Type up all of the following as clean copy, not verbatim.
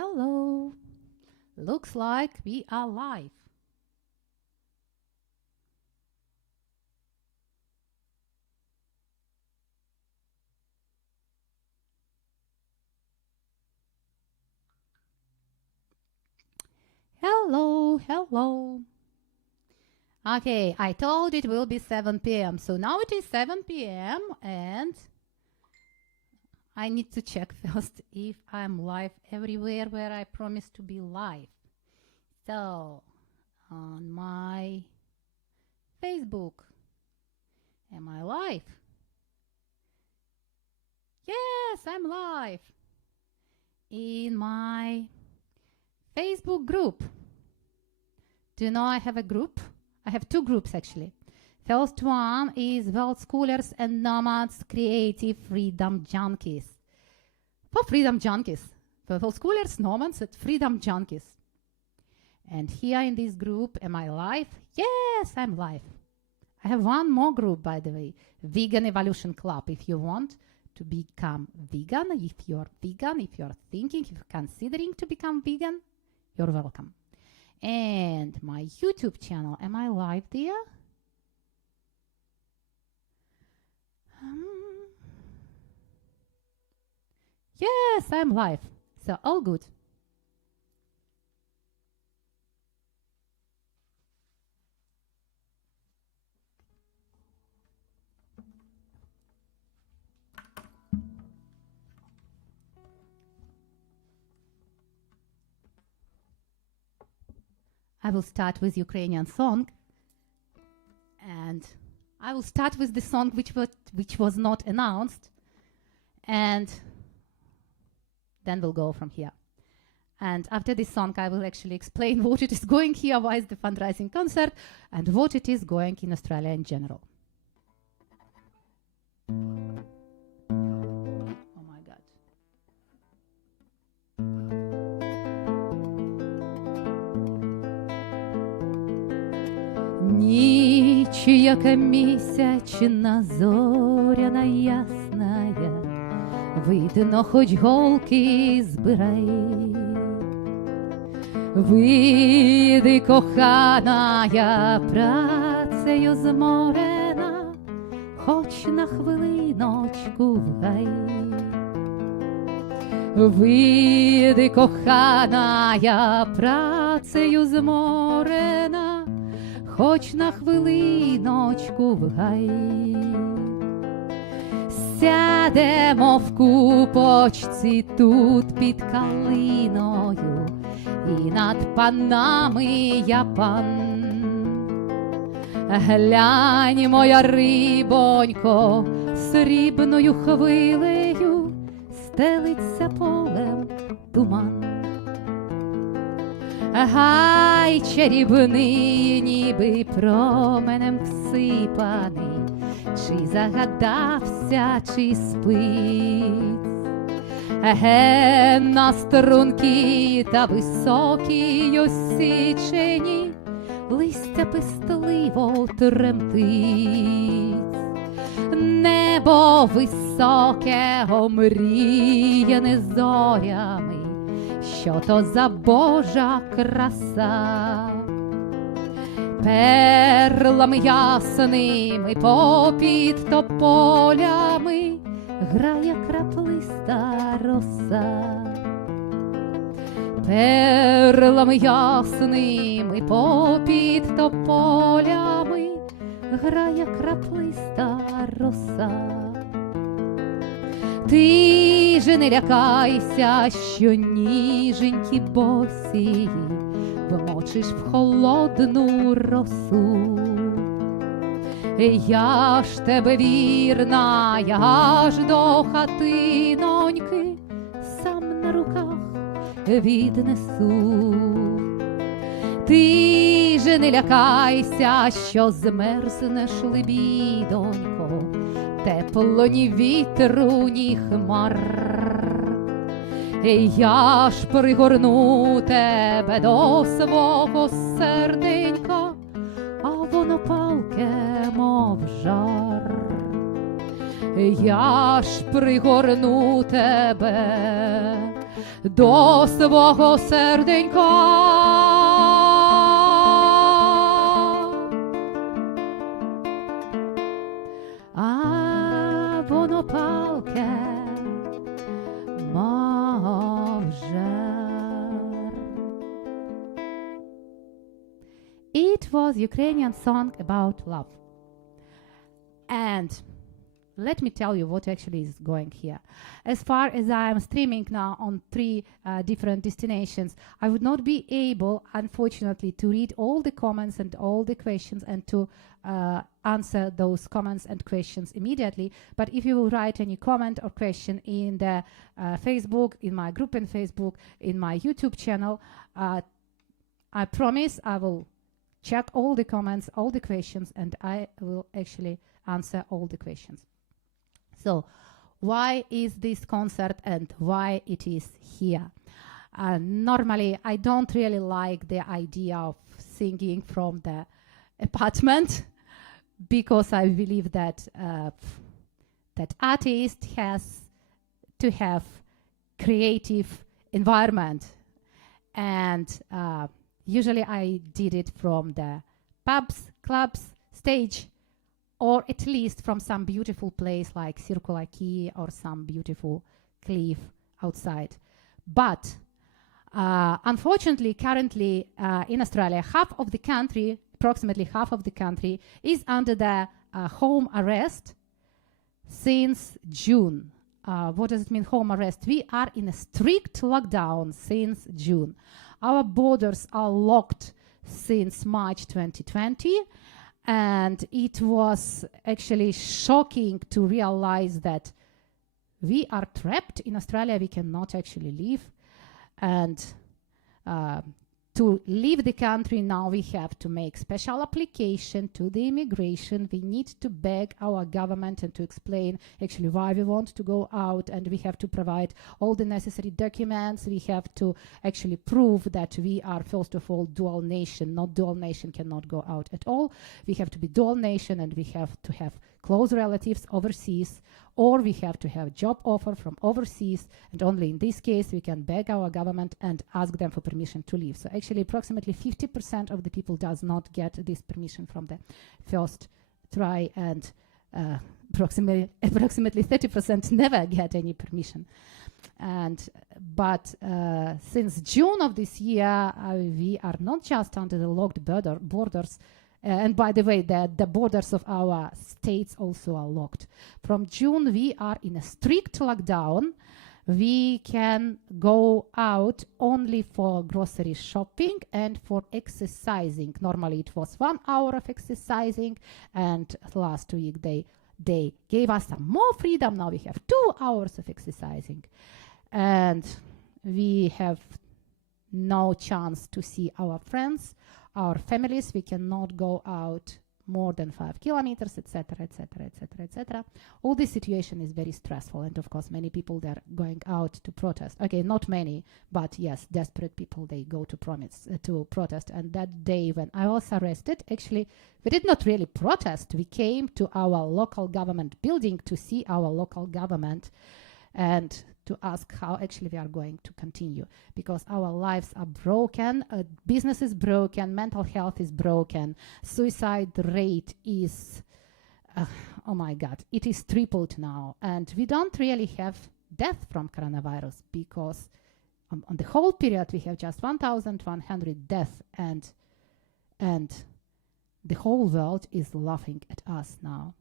Hello. Looks like we are live. Hello, hello. Okay, I told it will be 7 p.m. So now it is 7 p.m. and I need to check first if I'm live everywhere where I promised to be live. So, on my Facebook, am I live? Yes, I'm live. In my Facebook group. Do you know I have a group? I have two groups actually. First one is World Schoolers and Nomads Creative Freedom Junkies. For Freedom Junkies. For World Schoolers, Nomads, and Freedom Junkies. And here in this group, am I live? Yes, I'm live. I have one more group, by the way. Vegan Evolution Club. If you want to become vegan, if you're thinking, if you're considering to become vegan, you're welcome. And my YouTube channel, am I live there? Yes, I'm live. So all good. I will start with Ukrainian song, and I will start with the song which was not announced, and then we'll go from here. And after this song, I will actually explain what it is going here, why is the fundraising concert, and what it is going in Australia in general. Oh my God. Ніч, яка місячна, зоряна ясная, видно, хоч голки збирай. Вийди, коханая, працею зморена, хоч на хвилиночку в гай. Вийди, коханая, працею зморена, хоч на хвилиночку в гай. Сядемо в купочці тут під калиною, і над панами я пан. Глянь, моя рибонько, срібною хвилею стелиться полем туман. Гай чарівний, ніби променем всипаний, чи загадався, чи спить. На струнки та високій осічені листя пестливо тремтить. Небо високе омріяне зорями, що то за Божа краса. Перлами ясними попід тополями грає краплиста роса. Перлами ясними попід тополями грає краплиста роса. Ти же не лякайся, що ніженькі босі вмочиш в холодну росу. Я ж тебе вірна, я аж до хатиноньки сам на руках віднесу. Ти же не лякайся, що змерзнеш, лебідонько, тепло ні вітру, ні хмар. Я ж пригорну тебе до свого серденька, а воно палке, мов жар. Я ж пригорну тебе до свого серденька. А воно палке, мов жар. It was Ukrainian song about love. And let me tell you what actually is going here. As far as I am streaming now on 3 different destinations, I would not be able, unfortunately, to read all the comments and all the questions and to answer those comments and questions immediately. But if you will write any comment or question in the Facebook, in my group in Facebook, in my YouTube channel, I promise I will check all the comments, all the questions, and I will actually answer all the questions. So, why is this concert and why it is here? Normally, I don't really like the idea of singing from the apartment because I believe that that artist has to have creative environment, and usually I did it from the pubs, clubs, stage, or at least from some beautiful place like Circular Quay or some beautiful cliff outside. But unfortunately, currently in Australia, half of the country, approximately half of the country, is under the home arrest since June. What does it mean, home arrest? We are in a strict lockdown since June. Our borders are locked since March 2020. And it was actually shocking to realize that we are trapped in Australia. We cannot actually leave. And to leave the country now, we have to make special application to the immigration. We need to beg our government and to explain actually why we want to go out, and we have to provide all the necessary documents. We have to actually prove that we are, first of all, dual nation. Not dual nation cannot go out at all. We have to be dual nation, and we have to have close relatives overseas, or we have to have job offer from overseas, and only in this case we can beg our government and ask them for permission to leave. So actually approximately 50% of the people does not get this permission from the first try, and approximately 30% never get any permission. And but since June of this year, we are not just under the locked borders. And by the way, the borders of our states also are locked. From June, we are in a strict lockdown. We can go out only for grocery shopping and for exercising. Normally, it was 1 hour of exercising, and last week they gave us some more freedom. Now we have 2 hours of exercising, and we have no chance to see our friends, our families. We cannot go out more than 5 kilometers, etc., etc., etc., etc. All this situation is very stressful, and of course many people, they're going out to protest. Okay, not many, but yes, desperate people, they go to protest. And that day when I was arrested, actually we did not really protest. We came to our local government building to see our local government and to ask how actually we are going to continue, because our lives are broken, business is broken, mental health is broken, suicide rate is, oh my God, it is tripled now. And we don't really have death from coronavirus, because on the whole period we have just 1,100 deaths, and the whole world is laughing at us now.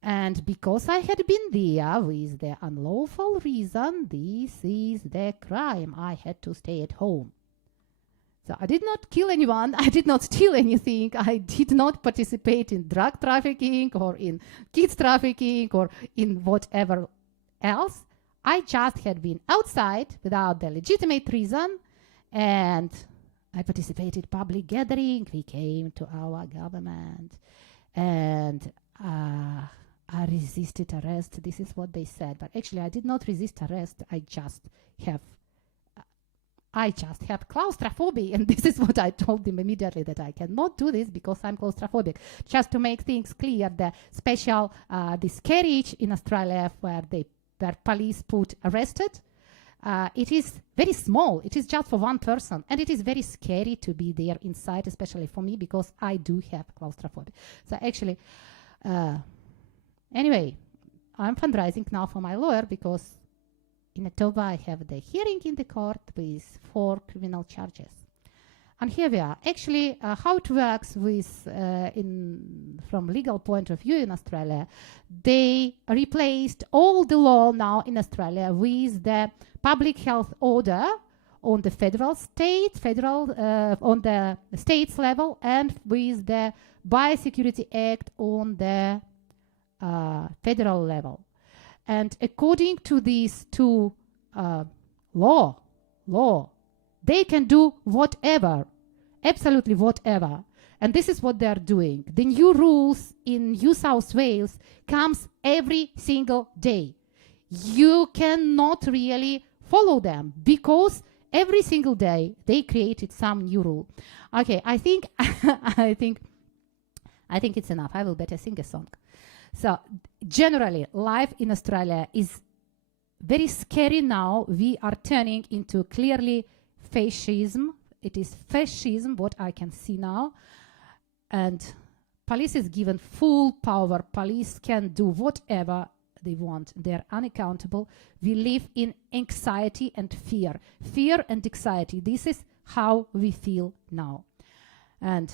And because I had been there with the unlawful reason, this is the crime. I had to stay at home. So I did not kill anyone. I did not steal anything. I did not participate in drug trafficking or in kids trafficking or in whatever else. I just had been outside without the legitimate reason, and I participated in public gathering. We came to our government, and I resisted arrest. This is what they said. But actually, I did not resist arrest. I just have claustrophobia. And this is what I told them immediately, that I cannot do this because I'm claustrophobic. Just to make things clear, the special, this carriage in Australia where police put arrested, it is very small. It is just for one person. And it is very scary to be there inside, especially for me, because I do have claustrophobia. So actually, anyway, I'm fundraising now for my lawyer because in October I have the hearing in the court with 4 criminal charges. And here we are. Actually, how it works with, from legal point of view in Australia, they replaced all the law now in Australia with the public health order on the on the states level, and with the Biosecurity Act on the federal level. And according to these two law, they can do whatever, absolutely whatever. And this is what they are doing. The new rules in New South Wales comes every single day. You cannot really follow them because every single day they created some new rule. Okay, I think I think it's enough. I will better sing a song. So generally, life in Australia is very scary now. We are turning into clearly fascism. It is fascism, what I can see now. And police is given full power. Police can do whatever they want. They're unaccountable. We live in anxiety and fear. Fear and anxiety. This is how we feel now. And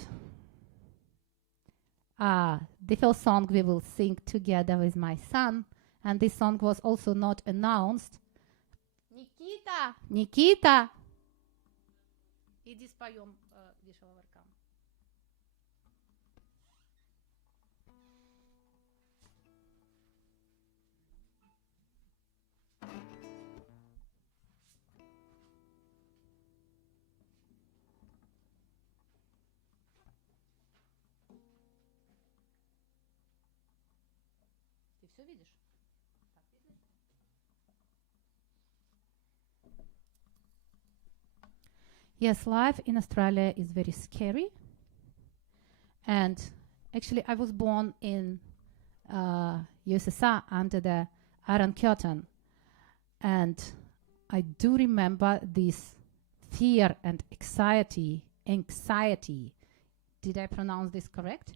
the first song we will sing together with my son. And this song was also not announced. Nikita! Иди споем весело воркам. Ты все видишь? Yes, life in Australia is very scary. And actually, I was born in USSR under the Iron Curtain. And I do remember this fear and anxiety. Did I pronounce this correct?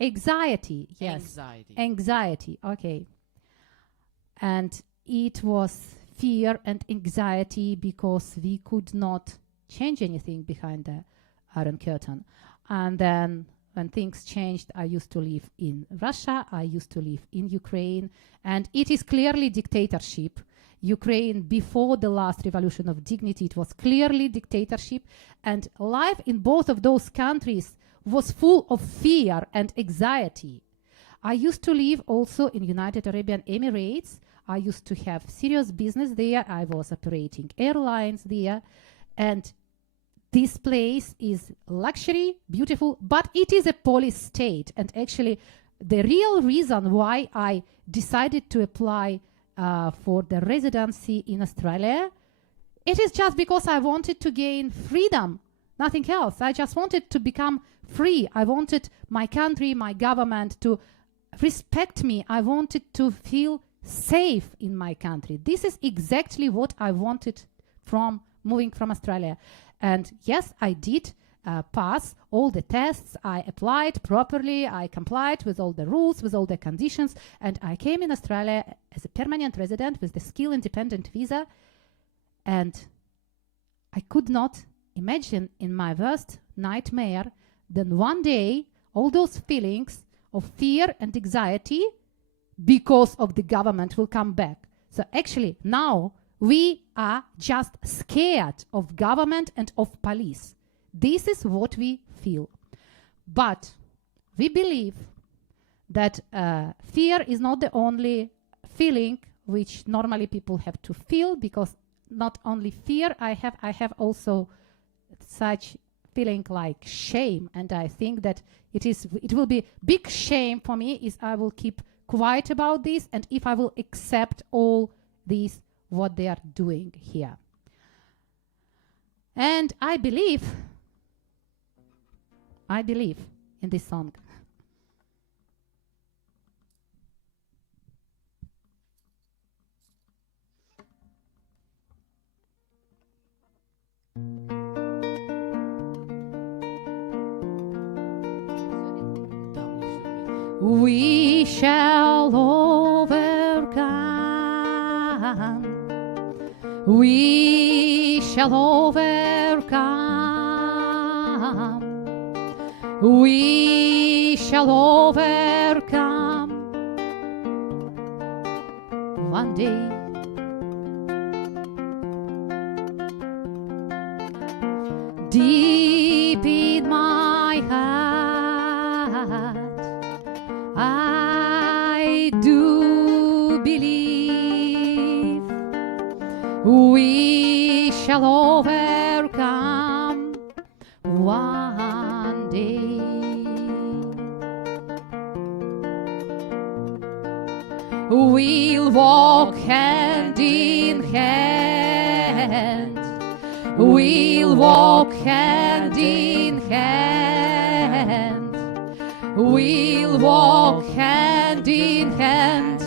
Anxiety, yes. Anxiety, okay. And it was fear and anxiety because we could not change anything behind the Iron Curtain. And then when things changed, I used to live in Russia, I used to live in Ukraine, and it is clearly dictatorship. Ukraine, before the last revolution of dignity, it was clearly dictatorship, and life in both of those countries was full of fear and anxiety. I used to live also in United Arab Emirates. I used to have serious business there. I was operating airlines there. And this place is luxury, beautiful, but it is a police state. And actually, the real reason why I decided to apply for the residency in Australia, it is just because I wanted to gain freedom, nothing else. I just wanted to become free. I wanted my country, my government to respect me. I wanted to feel safe in my country. This is exactly what I wanted from moving from Australia. And yes, I did pass all the tests. I applied properly. I complied with all the rules, with all the conditions. And I came in Australia as a permanent resident with the skill independent visa. And I could not imagine in my worst nightmare that one day all those feelings of fear and anxiety because of the government will come back. So actually now we are just scared of government and of police. This is what we feel. But we believe that fear is not the only feeling which normally people have to feel, because not only fear I have also such feeling like shame. And I think that it will be big shame for me if I will keep quiet about this and if I will accept all these what they are doing here. And I believe in this song. We shall overcome. We shall overcome. We shall overcome. One day. Deep in my heart, I do believe we shall overcome one day. We'll walk hand in hand. We'll walk hand in hand. We'll walk hand in hand.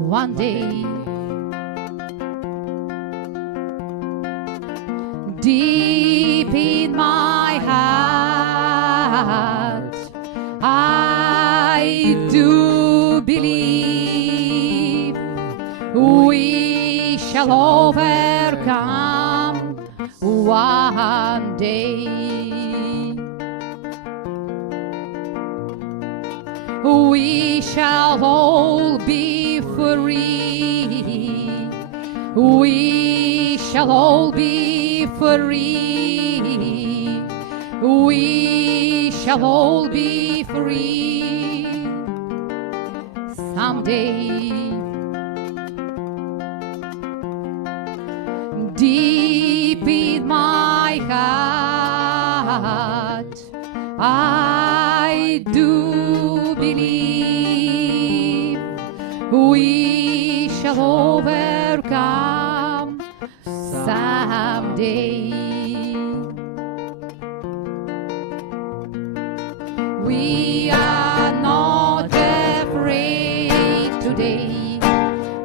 One day. Deep in my heart, I do believe we shall overcome one day. We shall all be free. We shall all be free. We shall all be free someday. Deep in my heart, I do believe we shall overcome someday. We are not afraid today.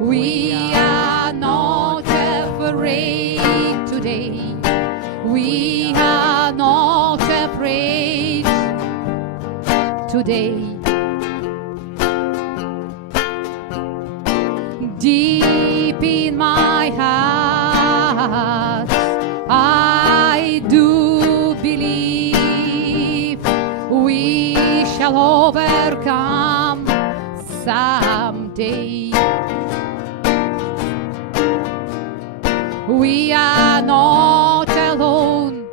We are not afraid today. We are not afraid today. Deep in my heart, I do believe we shall overcome someday. We are not alone.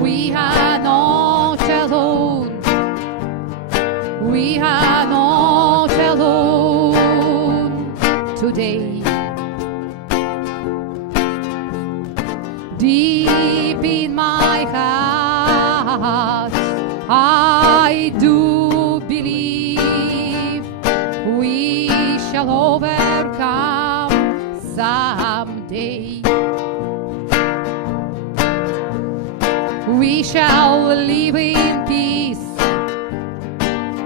We are not alone. We are not alone today. Deep in my heart, I do believe we shall overcome someday. We shall live in peace.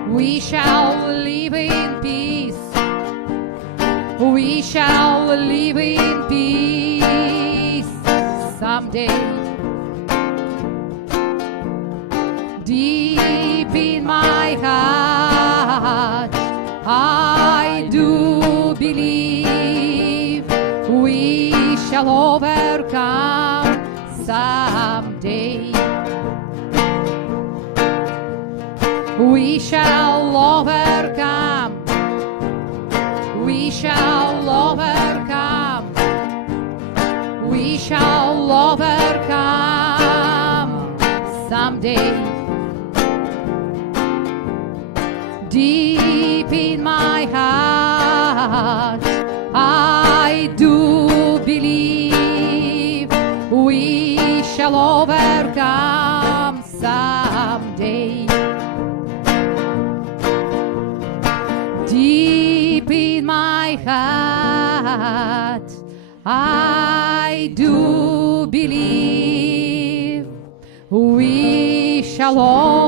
We shall live in peace. We shall live in peace someday. Deep in my heart, I do believe we shall overcome someday. We shall overcome. We shall overcome. We shall overcome someday. Deep in my heart, I do believe we shall overcome someday. Deep in my heart, I do believe we shall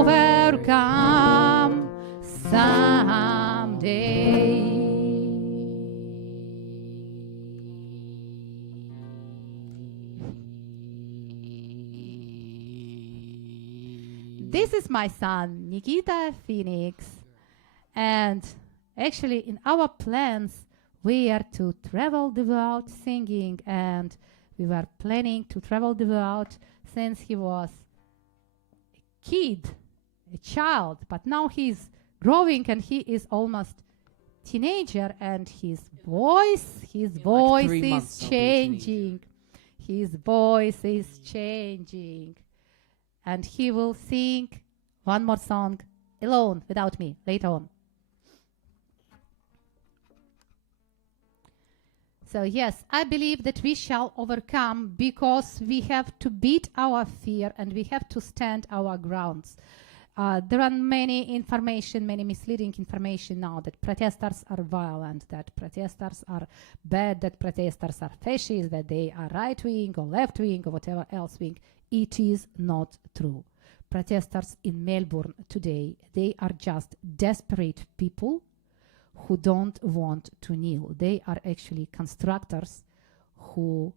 overcome someday. This is my son, Nikita Phoenix. And actually, in our plans, we are to travel the world singing, and we were planning to travel the world since he was a kid, a child, but now he's growing and he is almost teenager, and his voice is changing. His voice is changing. And he will sing one more song alone, without me, later on. So yes, I believe that we shall overcome, because we have to beat our fear and we have to stand our grounds. There are many misleading information now that protesters are violent, that protesters are bad, that protesters are fascist, that they are right-wing or left-wing or whatever else wing. It is not true. Protesters in Melbourne today, they are just desperate people who don't want to kneel. They are actually constructors who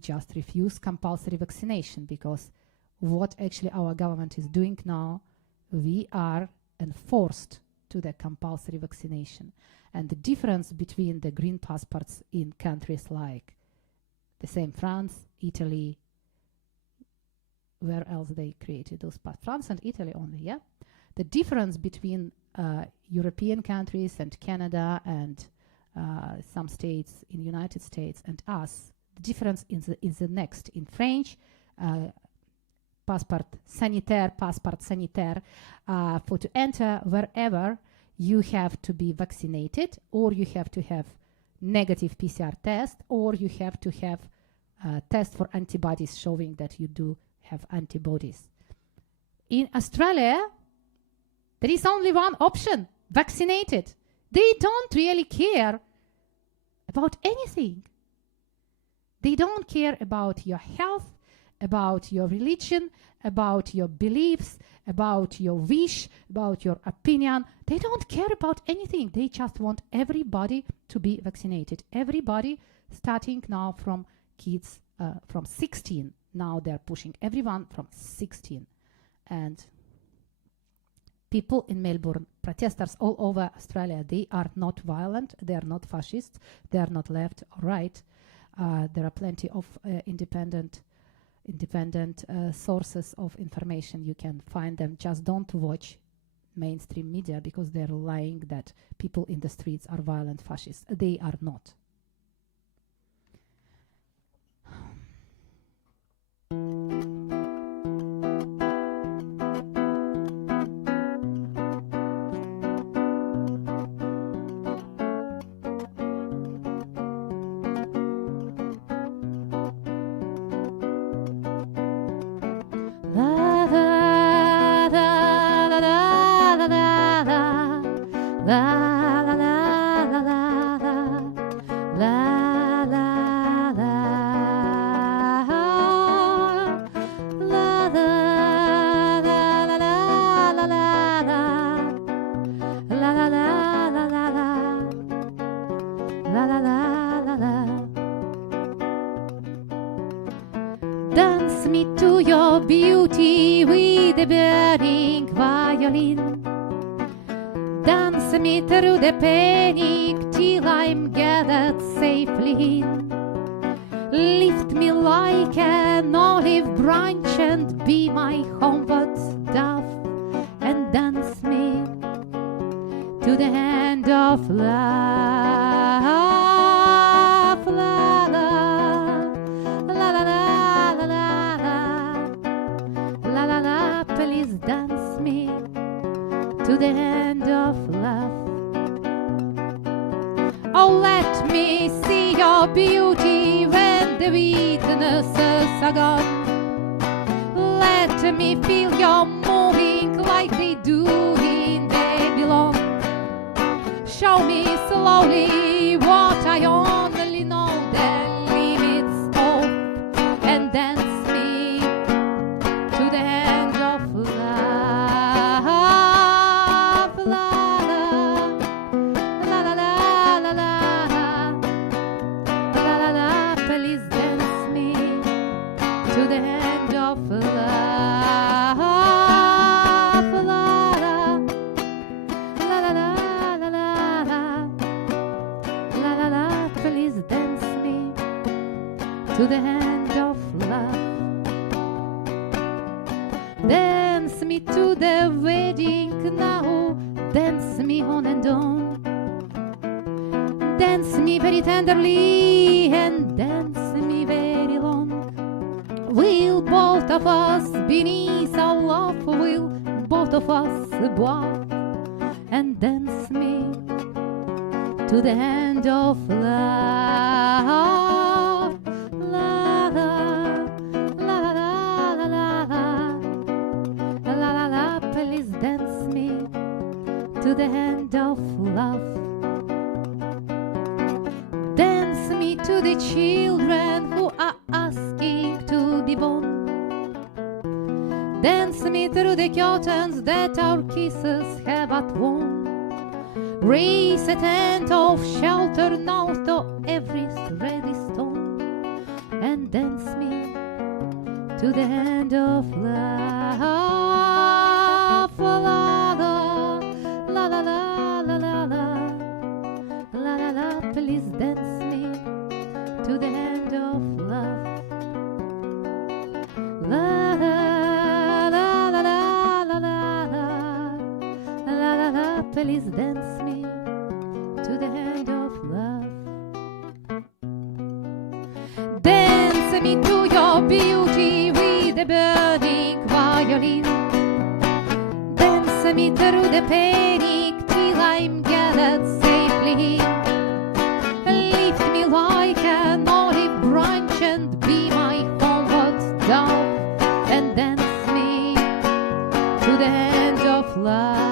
just refuse compulsory vaccination, because what actually our government is doing now, we are enforced to the compulsory vaccination. And the difference between the green passports in countries like the same France, Italy, where else they created those passports? France and Italy only, yeah? The difference between European countries and Canada and some states in the United States and us, the difference is the next. In French, passport sanitaire, for to enter wherever, you have to be vaccinated, or you have to have negative PCR test, or you have to have a test for antibodies showing that you do have antibodies. In Australia, there is only one option: vaccinated. They don't really care about anything. They don't care about your health, about your religion, about your beliefs, about your wish, about your opinion. They don't care about anything. They just want everybody to be vaccinated. Everybody, starting now from kids from 16. Now they're pushing everyone from 16. And people in Melbourne, protesters all over Australia, they are not violent, they are not fascists, they are not left or right. There are plenty of independent sources of information. You can find them. Just don't watch mainstream media, because they're lying that people in the streets are violent fascists. They are not. Dance me to your beauty with a burning violin. Dance me through the panic till I'm gathered safely in. Lift me like an olive branch and be my homeward dove, and dance me to the hand of love. La la la la la la la la la la. Please dance me to the hand of love. Oh, let me see your beauty when the witnesses are gone. Let me feel your moving like they do in Babylon. Show me slowly what I only know the limits of, and dance me to the hand of love. La la la la la la la la la la. Please dance me to the hand of love. to the hand of love. Dance me to the wedding now, dance me on and on. Dance me very tenderly and dance me very long. Will both of us beneath our love, will both of us above, and dance me to the hand of love. La la la la la la la la la la. Please dance me to the hand of love. Dance me to the children who are asking to be born. Dance me through the curtains that our kisses have outworn. Raise a tent of shelter now to every ready stone, and dance me to the hand of love. La la la la la la la la la la. Please dance me to the hand of love. La la la la la la la la la. Please dance me to the hand of love. Dance me to your beauty with the burning violin. Dance me through the panic till I'm gathered safely in. Lift me like an olive branch and be my homeward dove, and dance me to the hand of love.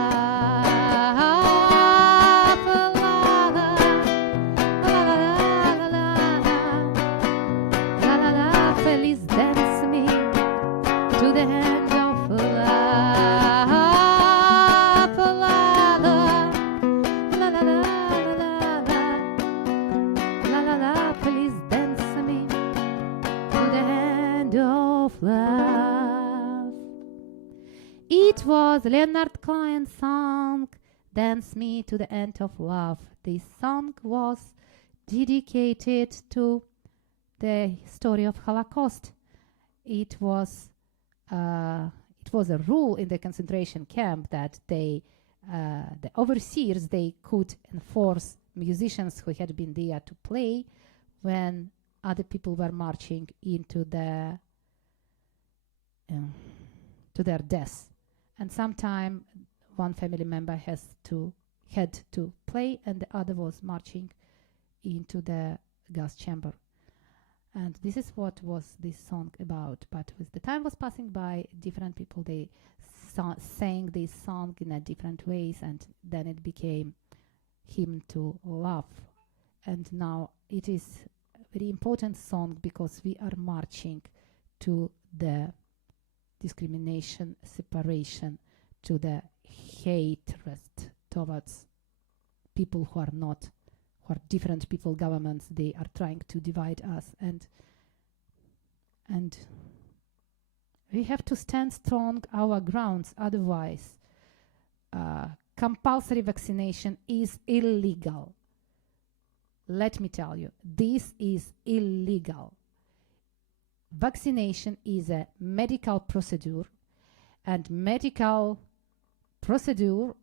It was Leonard Cohen's song, Dance Me to the End of Love. This song was dedicated to the story of Holocaust. It was a rule in the concentration camp that the overseers, they could enforce musicians who had been there to play when other people were marching into the to their deaths. And sometime one family member had to play and the other was marching into the gas chamber. And this is what was this song about. But with the time was passing by, different people, they sang this song in a different ways, and then it became Hymn to Love. And now it is a very important song because we are marching to the discrimination, separation, to the hatred towards people who are not, who are different people, governments, they are trying to divide us, and we have to stand strong our grounds, otherwise compulsory vaccination is illegal. Let me tell you, this is illegal. Vaccination is a medical procedure, and medical procedure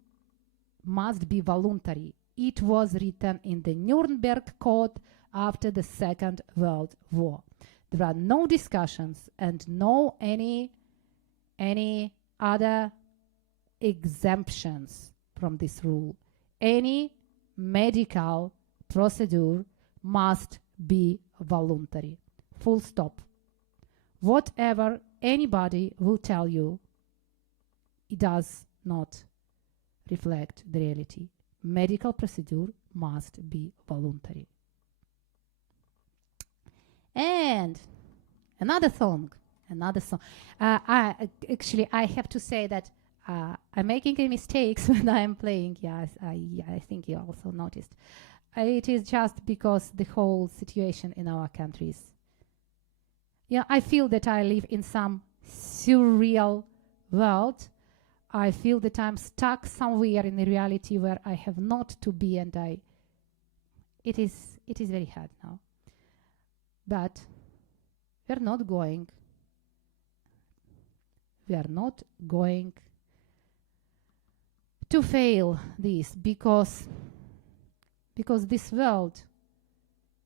must be voluntary. It was written in the Nuremberg Code after the Second World War. There are no discussions and no any other exemptions from this rule. Any medical procedure must be voluntary. Full stop. Whatever anybody will tell you, it does not reflect the reality. Medical procedure must be voluntary. And another song. I have to say that I'm making mistakes when I'm playing. Yes, I think you also noticed. It is just because the whole situation in our countries. Yeah, I feel that I live in some surreal world. I feel that I'm stuck somewhere in a reality where I have not to be, and it is very hard now. But We are not going to fail this, because this world,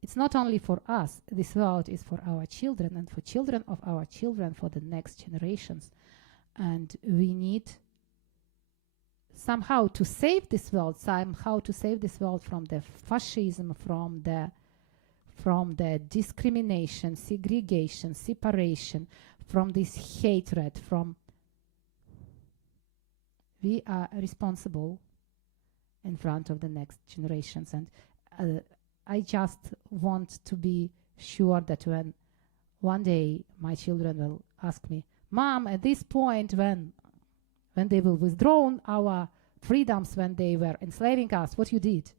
it's not only for us. This world is for our children and for children of our children, for the next generations. And we need somehow to save this world, from the fascism, from the discrimination, segregation, separation, from this hatred, we are responsible in front of the next generations. And I just want to be sure that when one day my children will ask me, Mom, at this point when they will withdraw our freedoms, when they were enslaving us, what you did?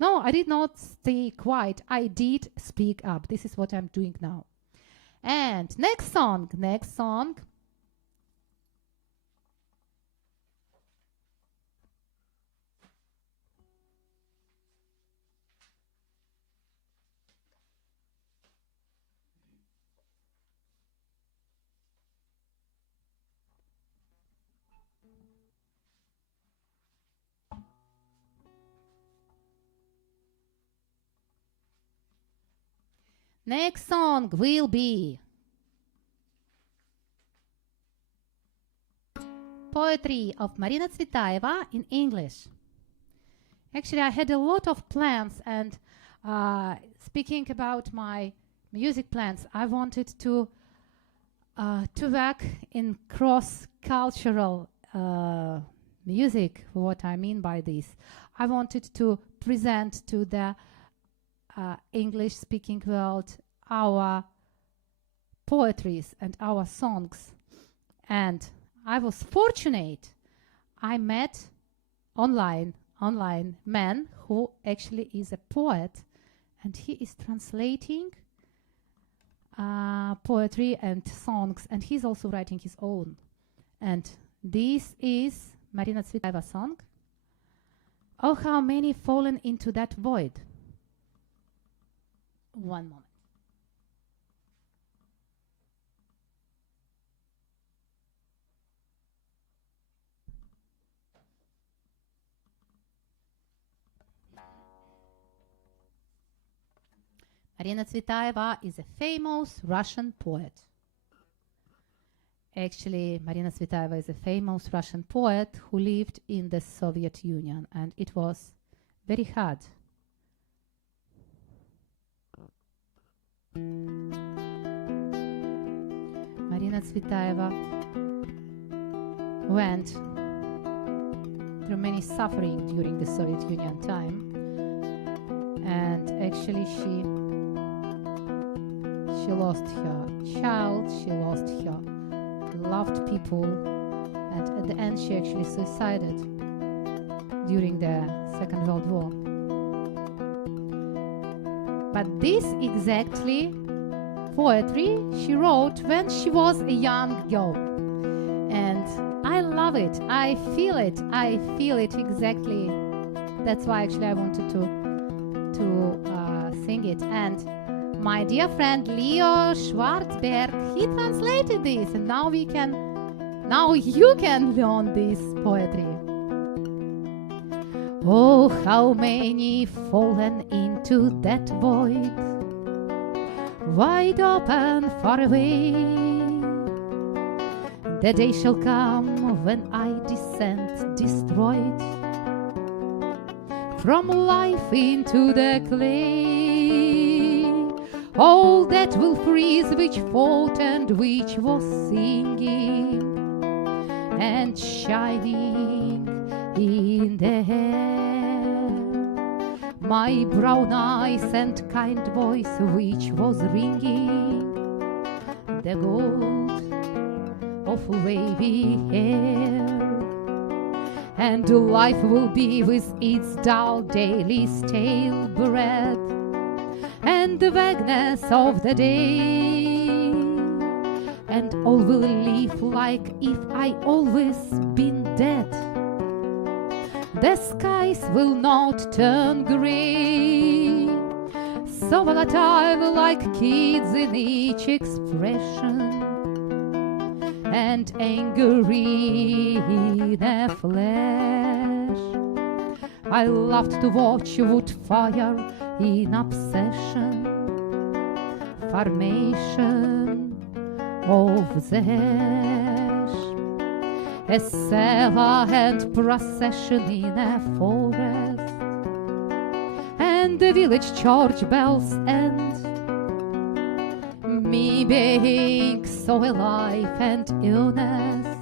No, I did not stay quiet. I did speak up. This is what I'm doing now. And next song. Next song will be poetry of Marina Tsvetayeva in English. Actually, I had a lot of plans, and speaking about my music plans, I wanted to work in cross-cultural music. What I mean by this, I wanted to present to the English-speaking world our poetries and our songs. And I was fortunate. I met online man who actually is a poet, and he is translating poetry and songs, and he's also writing his own. And this is Marina Tsvetayeva's song, Oh, How Many Fallen Into That Void. One moment. Marina Tsvetayeva is a famous Russian poet. Actually, Marina Tsvetayeva is a famous Russian poet who lived in the Soviet Union, and it was very hard. Marina Tsvetayeva went through many suffering during the Soviet Union time, and actually she lost her child, she lost her loved people, and at the end she actually suicided during the Second World War. But this exactly poetry she wrote when she was a young girl. And I love it. I feel it exactly. That's why actually I wanted to sing it. And my dear friend Leo Schwarzberg, he translated this, and now you can learn this poetry. Oh, how many fallen into that void, wide open far away. The day shall come when I descend destroyed from life into the clay. All that will freeze which fought and which was singing and shining in the air. My brown eyes and kind voice which was ringing the gold of wavy hair. And life will be with its dull daily stale bread and the vagueness of the day, and all will live like if I always been dead. The skies will not turn gray. so volatile like kids in each expression, and angry in a flash. I loved to watch wood fire in obsession, formation of the ash, a cellar and procession in a forest, and the village church bells end, me being so alive and earnest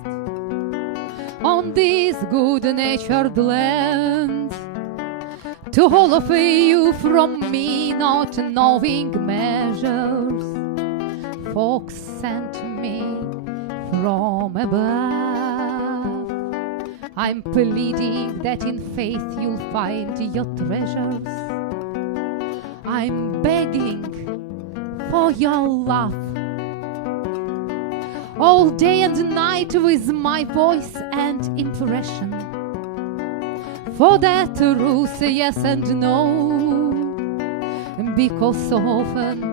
on this good-natured land. To all of you from me not knowing measures, folks sent me from above. I'm pleading that in faith you'll find your treasures. I'm begging for your love, all day and night with my voice and impression. For that truth, yes and no, because so often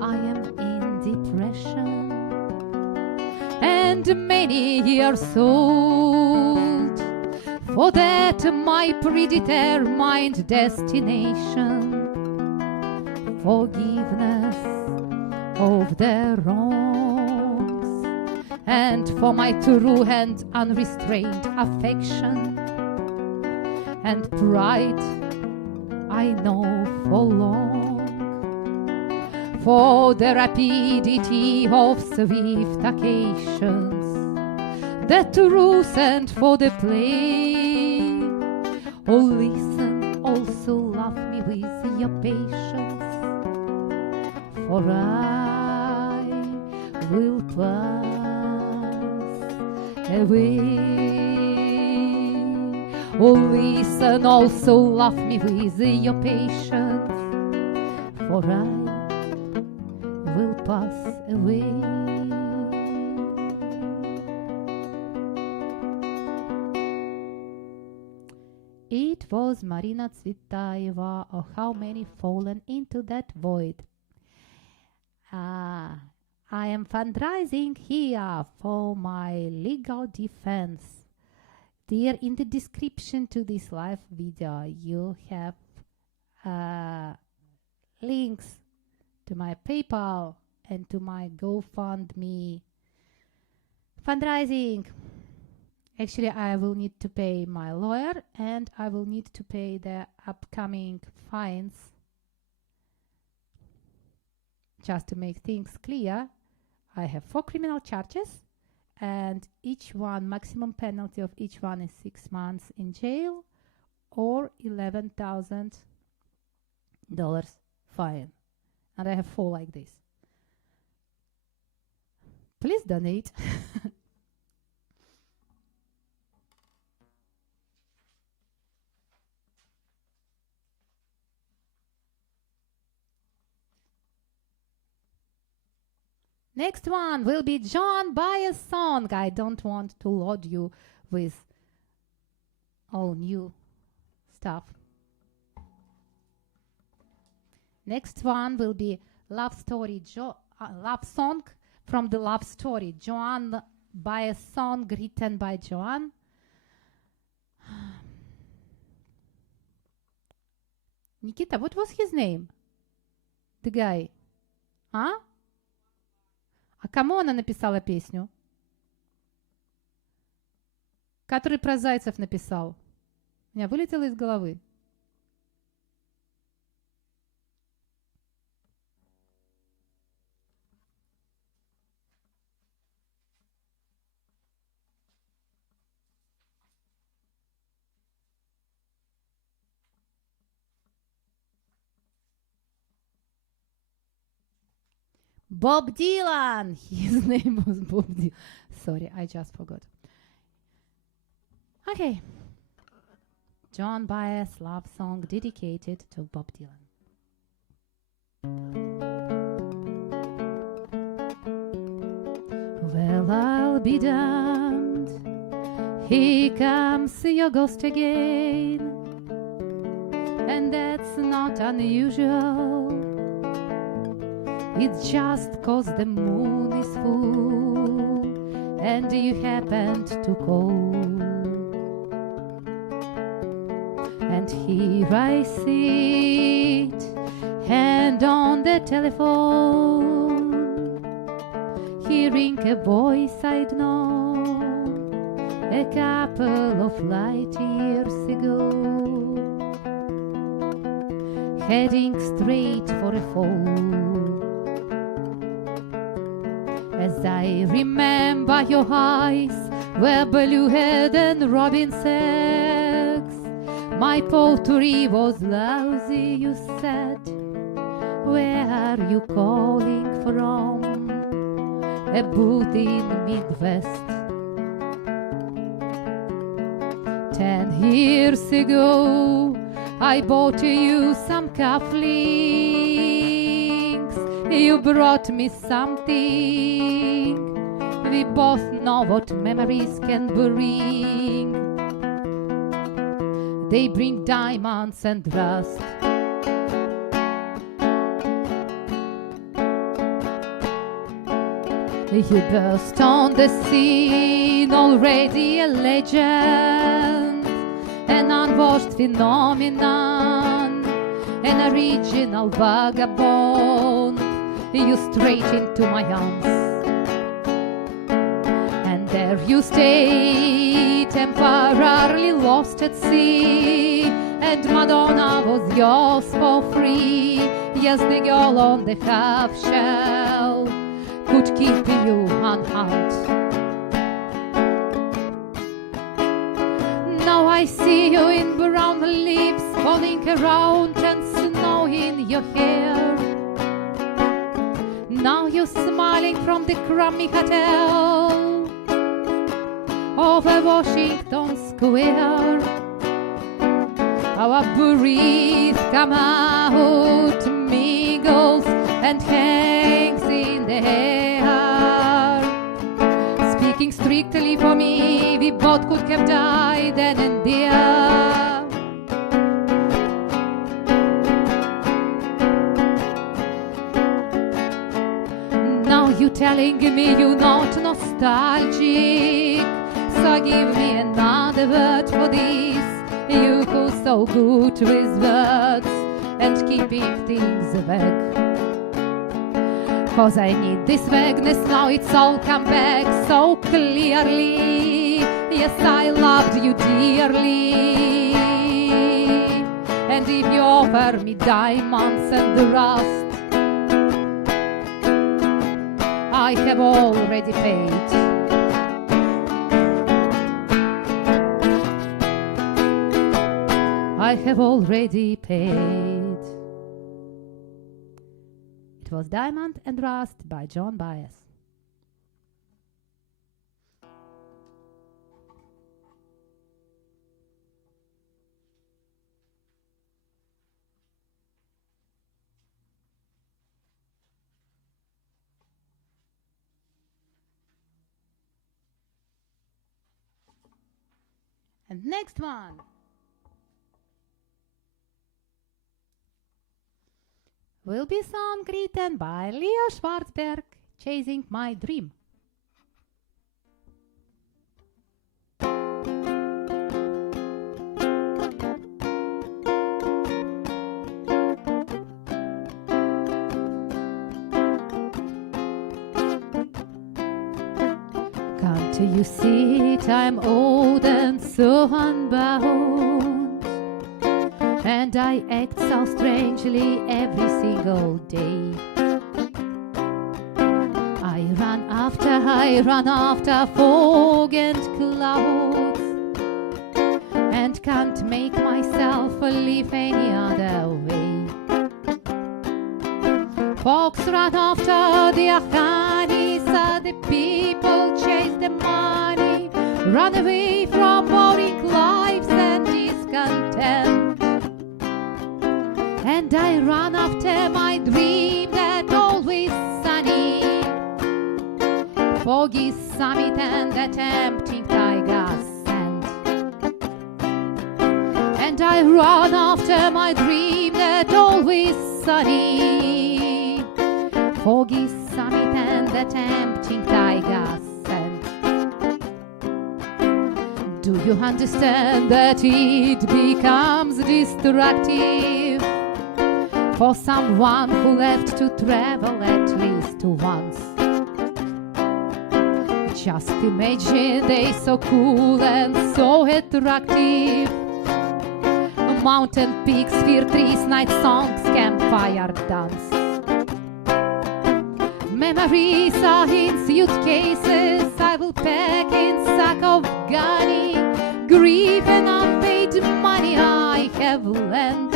I am in depression and many years old. For that my predetermined destination, forgiveness of the wrongs, and for my true and unrestrained affection and pride I know for long, for the rapidity of swift occasions, the truth and for the play. Oh, listen, also love me with your patience, for I will pass away. Oh, listen, also love me with your patience, for I will pass away. It was Marina Tsvetayeva, or How Many Fallen into That Void. I am fundraising here for my legal defense. There in the description to this live video you have links to my PayPal and to my GoFundMe fundraising. Actually, I will need to pay my lawyer and I will need to pay the upcoming fines. Just to make things clear, I have 4 criminal charges, and each one, maximum penalty of each one is 6 months in jail or $11,000 fine. And I have 4 like this. Please donate. Next one will be Joan Baez song. I don't want to load you with all new stuff. Next one will be love song from the love story. Joan Baez song written by Joan. Nikita, what was his name? The guy. Huh? А кому она написала песню? Который про зайцев написал. У меня вылетело из головы. Bob Dylan! His name was Bob Dylan. Sorry, I just forgot. Okay. Joan Baez love song dedicated to Bob Dylan. Well, I'll be damned. Here comes your ghost again. And that's not unusual. It's just 'cause the moon is full and you happened to call. And here I sit, hand on the telephone, hearing a voice I'd known a couple of light years ago, heading straight for a fall. As I remember, your eyes were blue-haired and robin sex. My poetry was lousy, you said. Where are you calling from? A booth in Midwest. 10 years ago, I bought you some cufflinks. You brought me something. We both know what memories can bring. They bring diamonds and rust. You burst on the scene, already a legend, an unwashed phenomenon, an original vagabond. You straight into my arms, and there you stay, temporarily lost at sea, and Madonna was yours for free. Yes, the girl on the half shell could keep you unharmed. Now I see you in brown lips, falling around and snow in your hair. Now you're smiling from the crummy hotel over Washington Square. Our breath come out, mingles and hangs in the air. Speaking strictly for me, we both could have died then and there. Now you're telling me you're not nostalgic, so give me another word for this. You who's so good with words and keeping things back. 'Cause I need this vagueness, now it's all come back so clearly. Yes, I loved you dearly. And if you offer me diamonds and rust, I have already paid. I have already paid. It was Diamond and Rust by Joan Baez. And next one will be song written by Leo Schwarzberg, Chasing My Dream. Can't you see it? I'm old and so unbound, and I act so strangely every single day. I run after fog and clouds, and can't make myself live any other way. Folks run after their honey, so the people chase the money, run away from boring lives and discontent. And I run after my dream that always sunny, foggy summit and that tempting tiger scent. And I run after my dream that always sunny, foggy summit and the tempting taiga scent. Do you understand that it becomes destructive for someone who left to travel at least once? Just imagine they so cool and so attractive. Mountain peaks, fir trees, night songs, campfire dance. Memories are in suitcases I will pack in sack of gunny. Grief and unpaid money I have lent.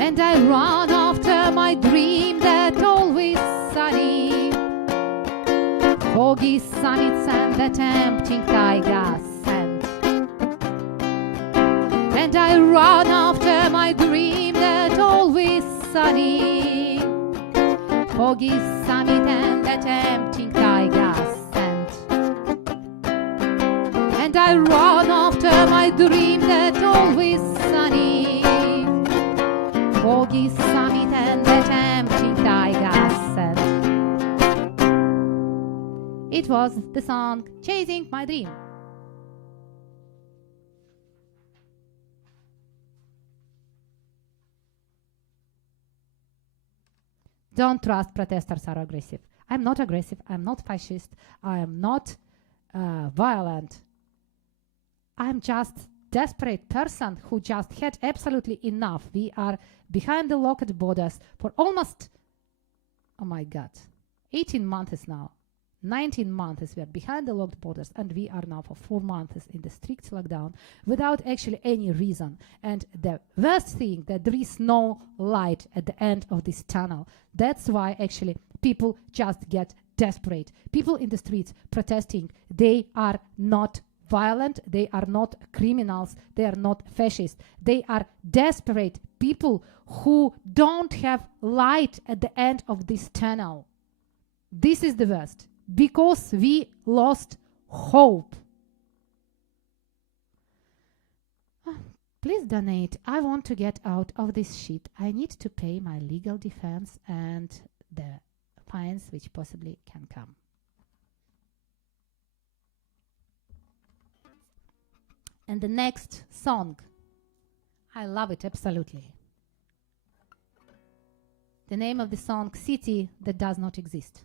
And I run after my dream that always sunny. Foggy summits and the tempting taiga scent. And I run after my dream that always sunny. Foggy summit and the tempting taiga scent. And I run after my dream that always sunny. Foggy summit and the tempting taiga scent. It was the song Chasing My Dream. Don't trust protesters are aggressive. I'm not aggressive. I'm not fascist. I am not violent. I'm just desperate person who just had absolutely enough. We are behind the locked borders for almost, oh my God, 18 months now. 19 months we are behind the locked borders, and we are now for 4 months in the strict lockdown without actually any reason. And the worst thing, that there is no light at the end of this tunnel. That's why actually people just get desperate. People in the streets protesting, they are not violent, they are not criminals, they are not fascists. They are desperate people who don't have light at the end of this tunnel. This is the worst. Because we lost hope. Please donate. I want to get out of this shit. I need to pay my legal defense and the fines which possibly can come. And the next song, I love it absolutely. The name of the song, City That Does Not Exist.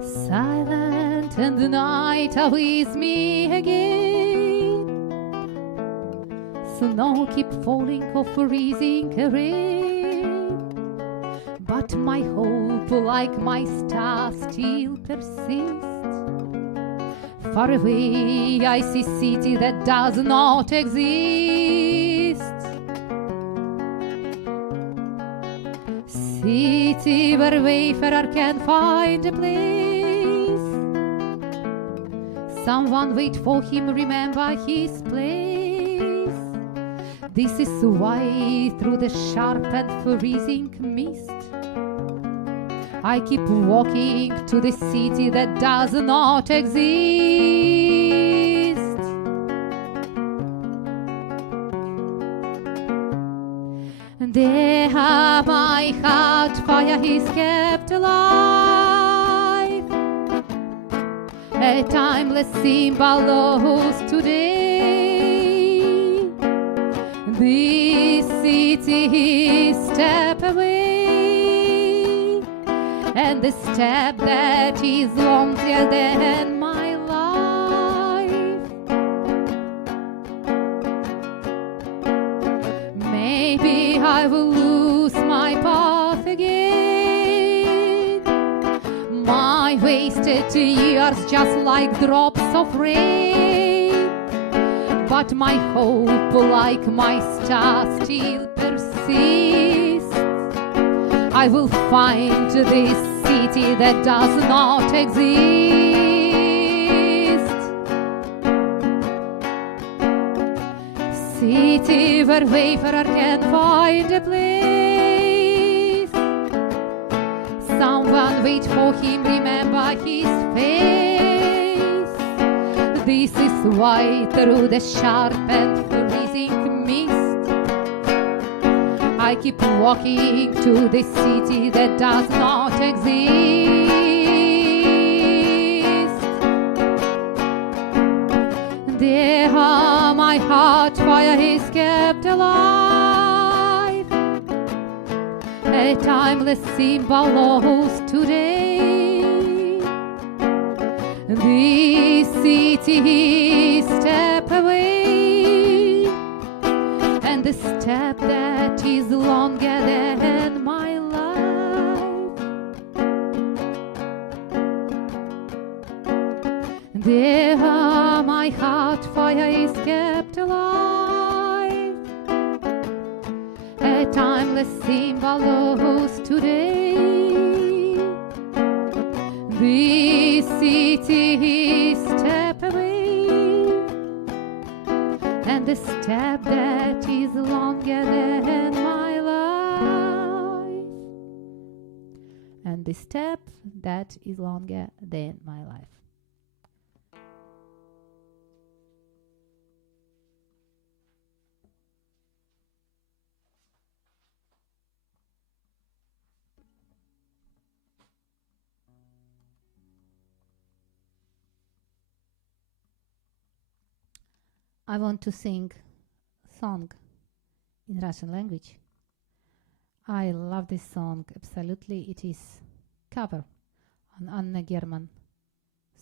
Silent and the night are with me again. Snow keep falling or freezing rain. But my hope, like my star, still persists. Far away I see city that does not exist. City where wayfarer can find a place. Someone wait for him, remember his place. This is why through the sharp and freezing mist I keep walking to the city that does not exist. There my heart fire is kept alive, a timeless symbol of today. This city is step away, and the step that is longer than my life. Maybe I will lose my path again. My wasted years just like drops of rain. But my hope, like my star, still persists. I will find this city that does not exist. City where wayfarer can find a place. Someone wait for him, remember his face. This is why through the sharp and freezing keep walking to this city that does not exist. There my heart fire is kept alive, a timeless symbol lost today. This city is step away, and the step that is longer than my life. There my heart fire is kept alive, a timeless symbol lost today. This city is step away, and the step that is longer than my life. And the step that is longer than my life. I want to sing a song in Russian language. I love this song, absolutely. It is cover on Anna Герман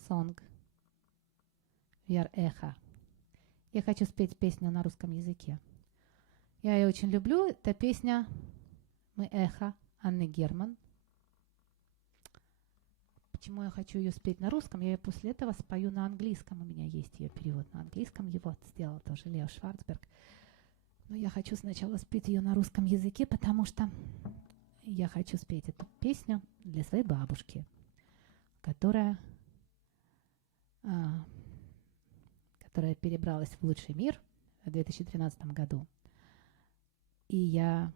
song «We are Echo». Я хочу спеть песню на русском языке. Я ее очень люблю. Это песня «Мы эхо» Анны Герман. Почему я хочу ее спеть на русском? Я ее после этого спою на английском. У меня есть ее перевод на английском. Его сделал тоже Лео Шварцберг. Но я хочу сначала спеть ее на русском языке, потому что я хочу спеть эту песню для своей бабушки, которая перебралась в лучший мир в 2013 году. И я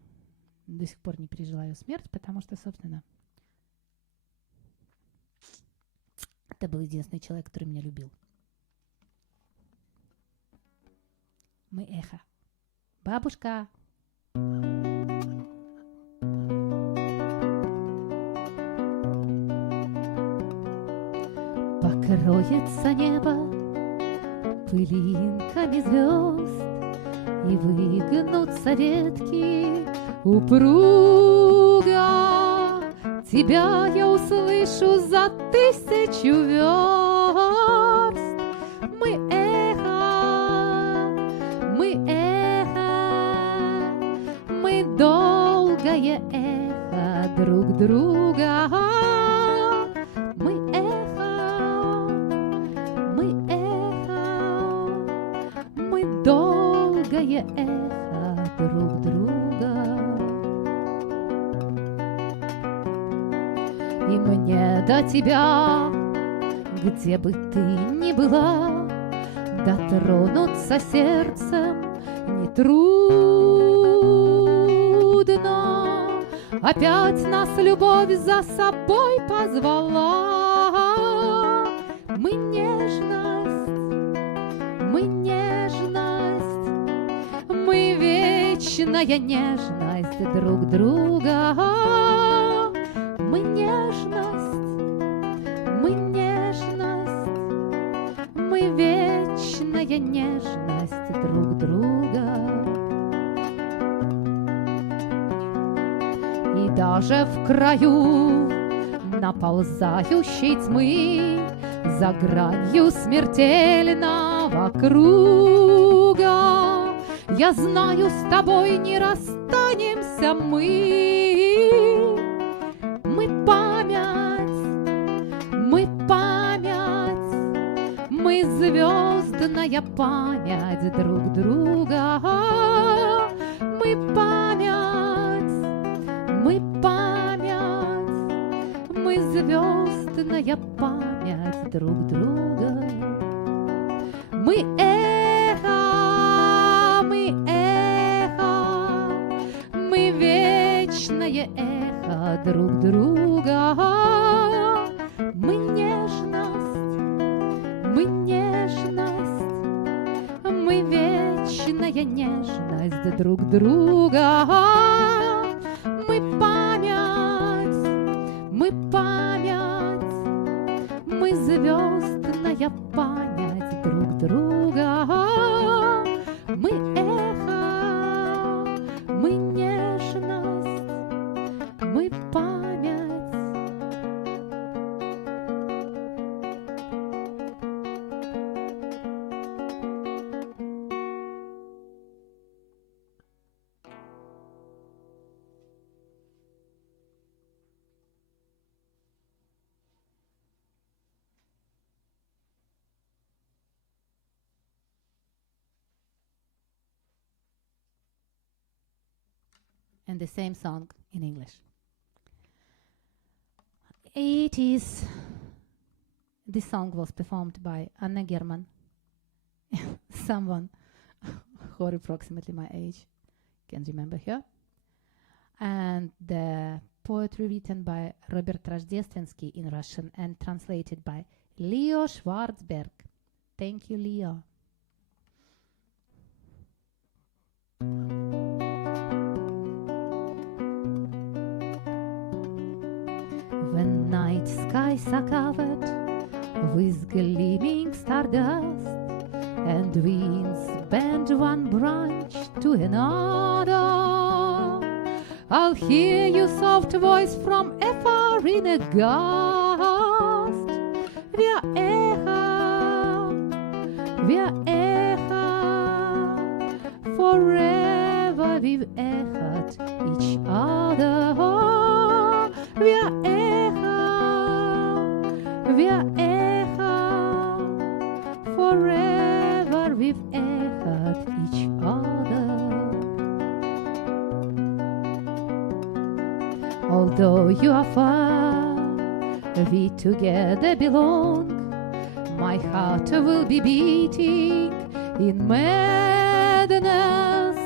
до сих пор не пережила ее смерть, потому что, собственно, это был единственный человек, который меня любил. Мы эхо. Бабушка. Покроется небо пылинками звезд, и выгнутся ветки упруга. Тебя я услышу за 1000 верст. Мы эхо, мы эхо, мы долгое эхо друг друга. Мы эхо, мы долгое эхо друг друга. И мне до тебя, где бы ты ни была, дотронуться сердцем нетрудно. Опять нас любовь за собой позвала. Мы нежность, мы нежность, мы вечная нежность друг друга. Мы нежность, мы нежность, мы вечная нежность друг друга. И даже в краю наползающей тьмы, за гранью смертельного круга, я знаю, с тобой не расстанемся мы. Мы память, мы память, мы звездная память друг друга. Мы память, мы память, мы звездная память друг друга. Мы эхо, мы эхо, мы вечное эхо друг друга. Мы нежность, мы нежность, мы вечная нежность друг друга. Мы память, мы память, мы звездная память друг друга. Мы эхо, мы нежность, мы память. And the same song in English. This song was performed by Anna German, someone who are approximately my age can remember her. And the poetry written by Robert Rождественский in Russian and translated by Leo Schwarzberg. Thank you, Leo. When night skies are covered with gleaming stardust, and winds bend one branch to another, I'll hear your soft voice from afar in a gust. Wir echo, forever we've echoed each other. Wir echo, forever we've echoed each other. Although you are far, we together belong. My heart will be beating in madness.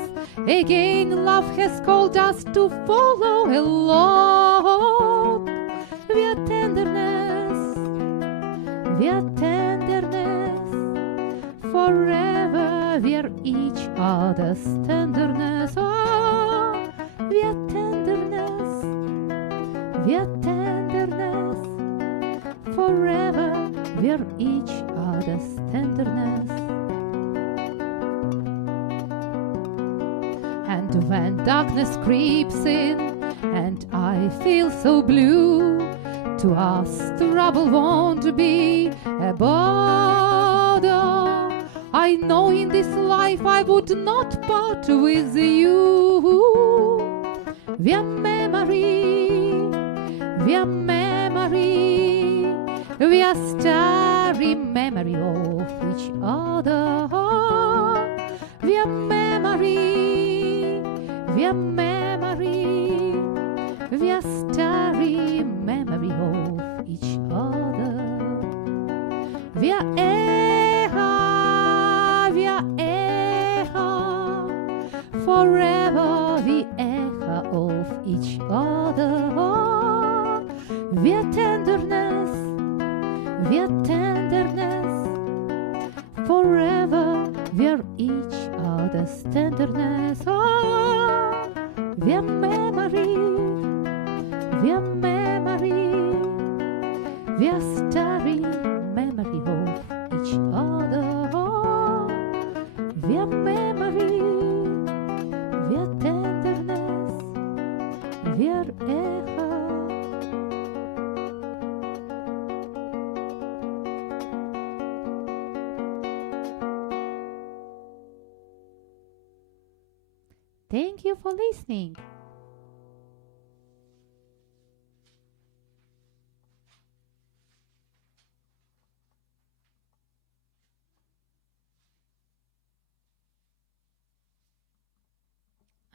Again, love has called us to follow along. We are tenderness, forever we are each other's tenderness. Oh, we are tenderness, forever we are each other's tenderness. And when darkness creeps in and I feel so blue, to us trouble won't be a bother. I know in this life I would not part with you. We are memory, we are starry memory of each other. We are memory, we are starry memory of each other. We are echo, forever we echo of each other. We are tenderness, forever we are each other's tenderness. Oh, we are memory, we are starry memory of each other. Oh, we are memory, we are tenderness, we are echo. Thank you for listening.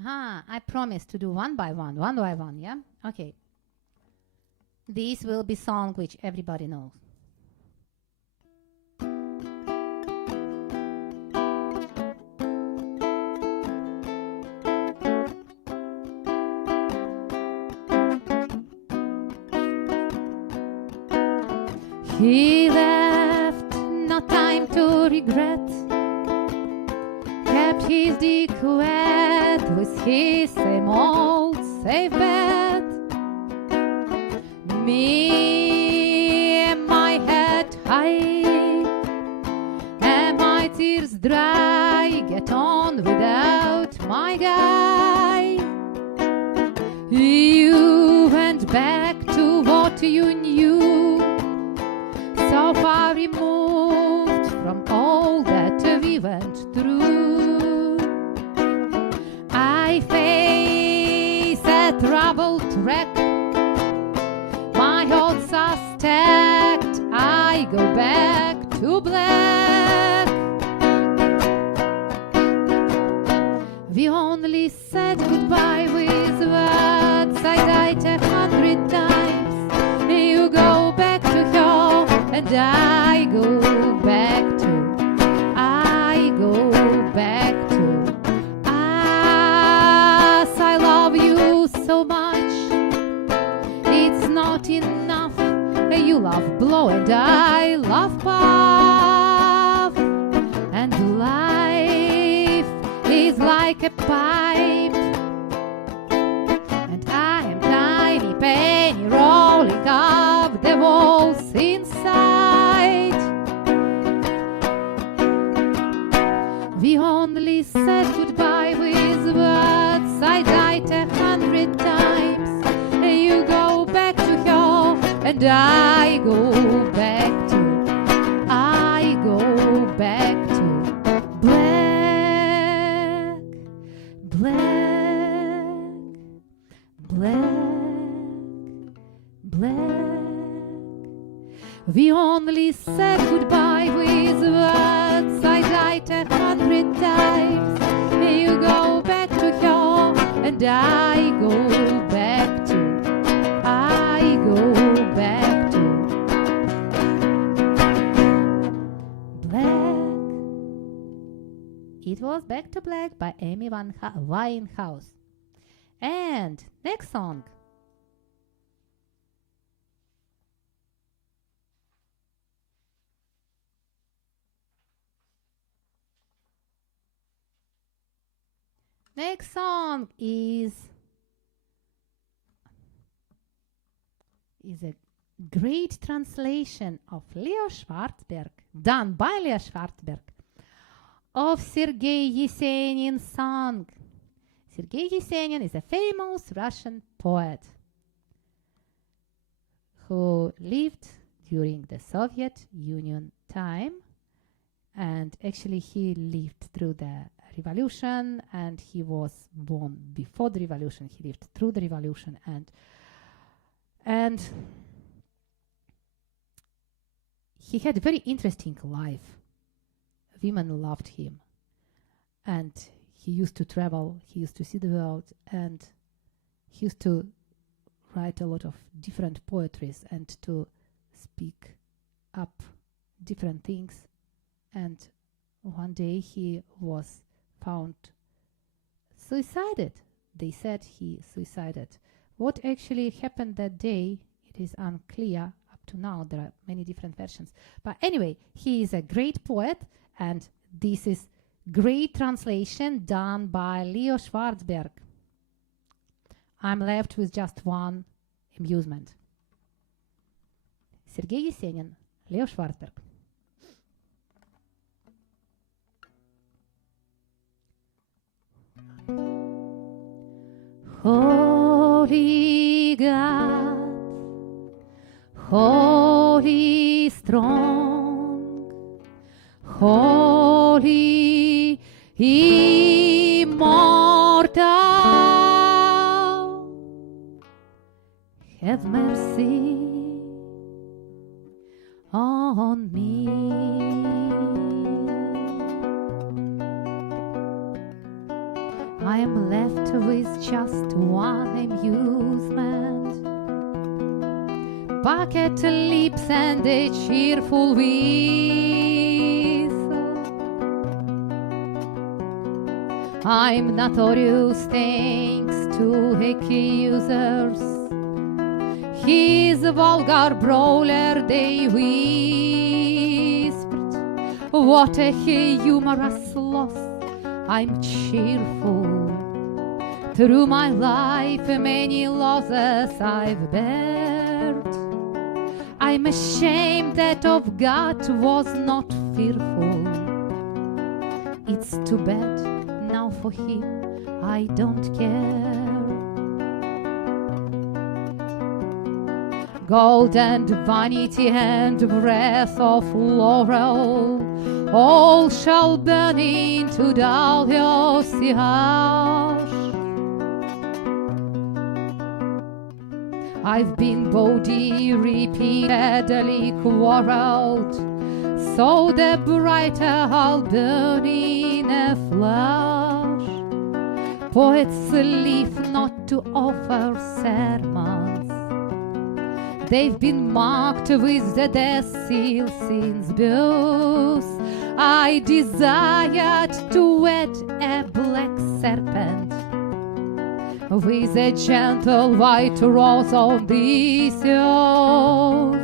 I promise to do one by one, yeah? Okay. This will be song which everybody knows. He left no time to regret, kept his dick wet with his same old safe bet. Me and my head high and my tears dry, get on without my guy. You went back to what you knew, so far removed from all that we went through. I face a troubled wreck, my odds are stacked, I go back to black. We only said goodbye with words, I died 100 times. You go back to her and I go back to, I go back to us. I love you so much, it's not enough. You love blow and I love puff, and life is like a pipe, and I am tiny penny rolling up the walls inside. We only said goodbye with words, I died 100 times. You go back to her and I go back to, I go back to black, black, black, black. We only said goodbye with words, I died 100 times. You go back to her and I go back to, I go back to black. It was Back to Black by Amy Winehouse. And next song. Next song is a great translation of Leo Schwartzberg, done by Leo Schwartzberg, of Sergei Esenin's song. Sergei Esenin is a famous Russian poet who lived during the Soviet Union time, and actually he lived through the revolution, and he was born before the revolution. He lived through the revolution, and he had a very interesting life. Women loved him, and he used to travel, he used to see the world, and he used to write a lot of different poetries and to speak up different things. And one day he was found suicided. They said he suicided. What actually happened that day, it is unclear up to now. There are many different versions. But anyway, he is a great poet, and this is great translation done by Leo Schwartzberg. I'm left with just one amusement. Sergei Esenin, Leo Schwartzberg. Holy God, holy strong, holy immortal, have mercy on me. I am left with just one amusement, bucket lips and a cheerful whistle. I'm notorious thanks to accusers. He's a vulgar brawler, they whispered. What a humorous loss. I'm cheerful Through my life many losses I've bared. I'm ashamed that of God was not fearful. It's too bad now for him I don't care. Gold and vanity and breath of laurel, all shall burn into dull ash. I've been body repeatedly quarreled, so the brighter I'll burn in a flash. Poets live not to offer sermons. They've been marked with the death seal since birth. I desired to wed a black serpent with a gentle white rose on this earth.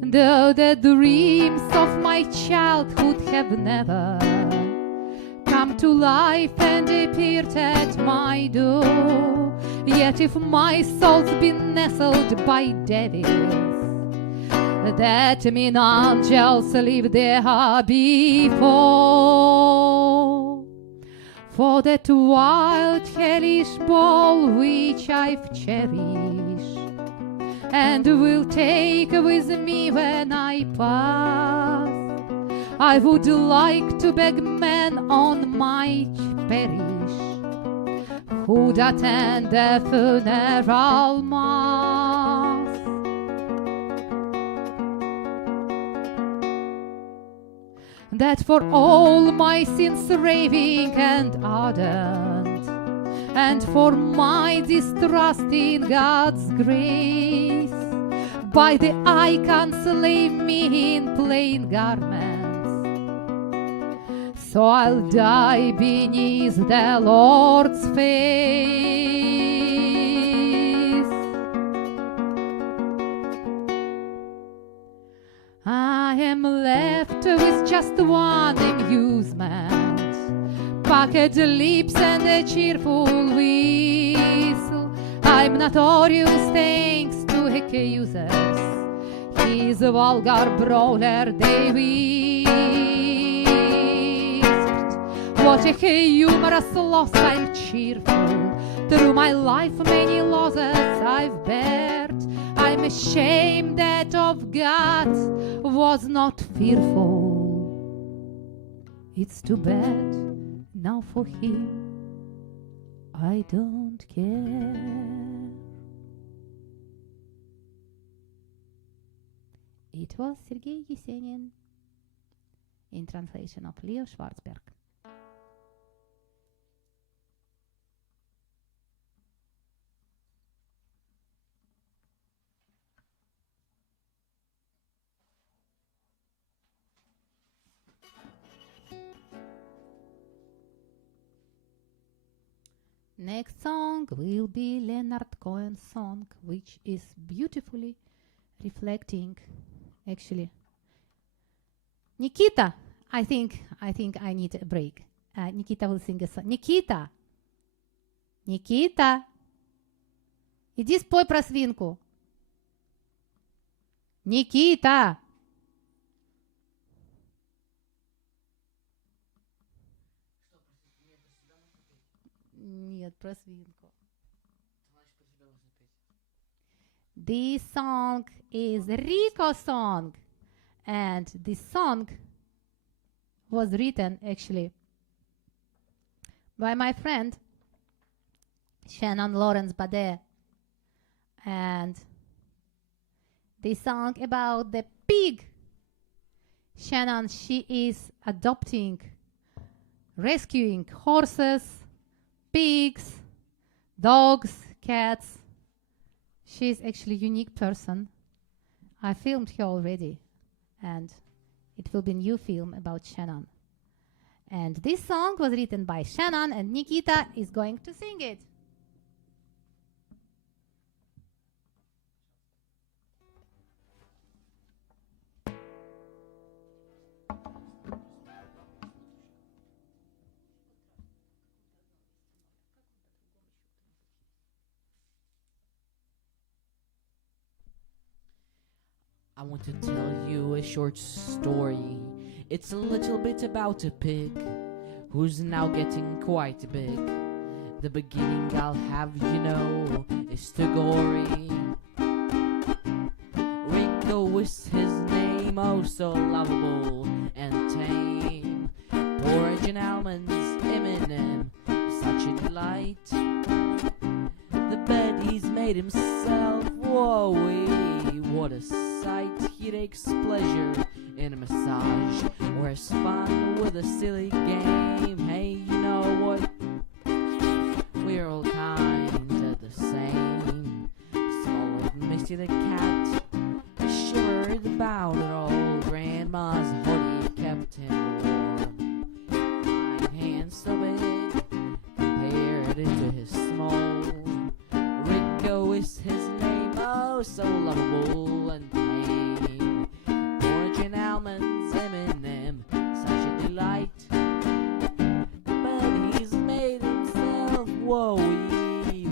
Though the dreams of my childhood have never come to life and appeared at my door, yet if my soul's been nestled by devils, that mean angels live there before. For that wild hellish ball which I've cherished and will take with me when I pass, I would like to beg men on my parish who'd attend the funeral mass. That for all my sins raving and ardent, and for my distrust in God's grace, by the icons lay me in plain garments, so I'll die beneath the Lord's face. I am left with just one amusement, puckered lips and a cheerful whistle. I'm notorious thanks to accusers, he's a vulgar brawler they whisked. What a humorous loss, I'm cheerful. Through my life many losses I've bared. I'm ashamed that of God was not fearful. It's too bad now for him I don't care. It was Sergei Esenin in translation of Leo Schwarzberg. Next song will be Leonard Cohen's song, which is beautifully reflecting, actually. Nikita, I think I need a break. Nikita will sing a song. Nikita, иди спой про свинку. Никита. Нет, про свинку. This song is Rico's song, and this song was written actually by my friend Shannon Lawrence Bade, and this song about the pig. Shannon, she is adopting, rescuing horses, pigs, dogs, cats. She's actually a unique person. I filmed her already, and it will be a new film about Shannon. And this song was written by Shannon, and Nikita is going to sing it. I want to tell you a short story. It's a little bit about a pig who's now getting quite big. The beginning, I'll have you know, is too gory. Rico is his name, oh so lovable and tame. Porridge and almonds, Eminem, such a delight. The bed he's made himself, whoa, what a sight. He takes pleasure in a massage or has fun with a silly game. Hey, you know what? We're all kind of the same. Small and Misty the cat shivered about it all. Grandma's hoodie kept him warm. My hands so big compared to his small. Rico is his name, oh so lovable and tame. Orange and almonds, Eminem, such a delight. But he's made himself, whoa,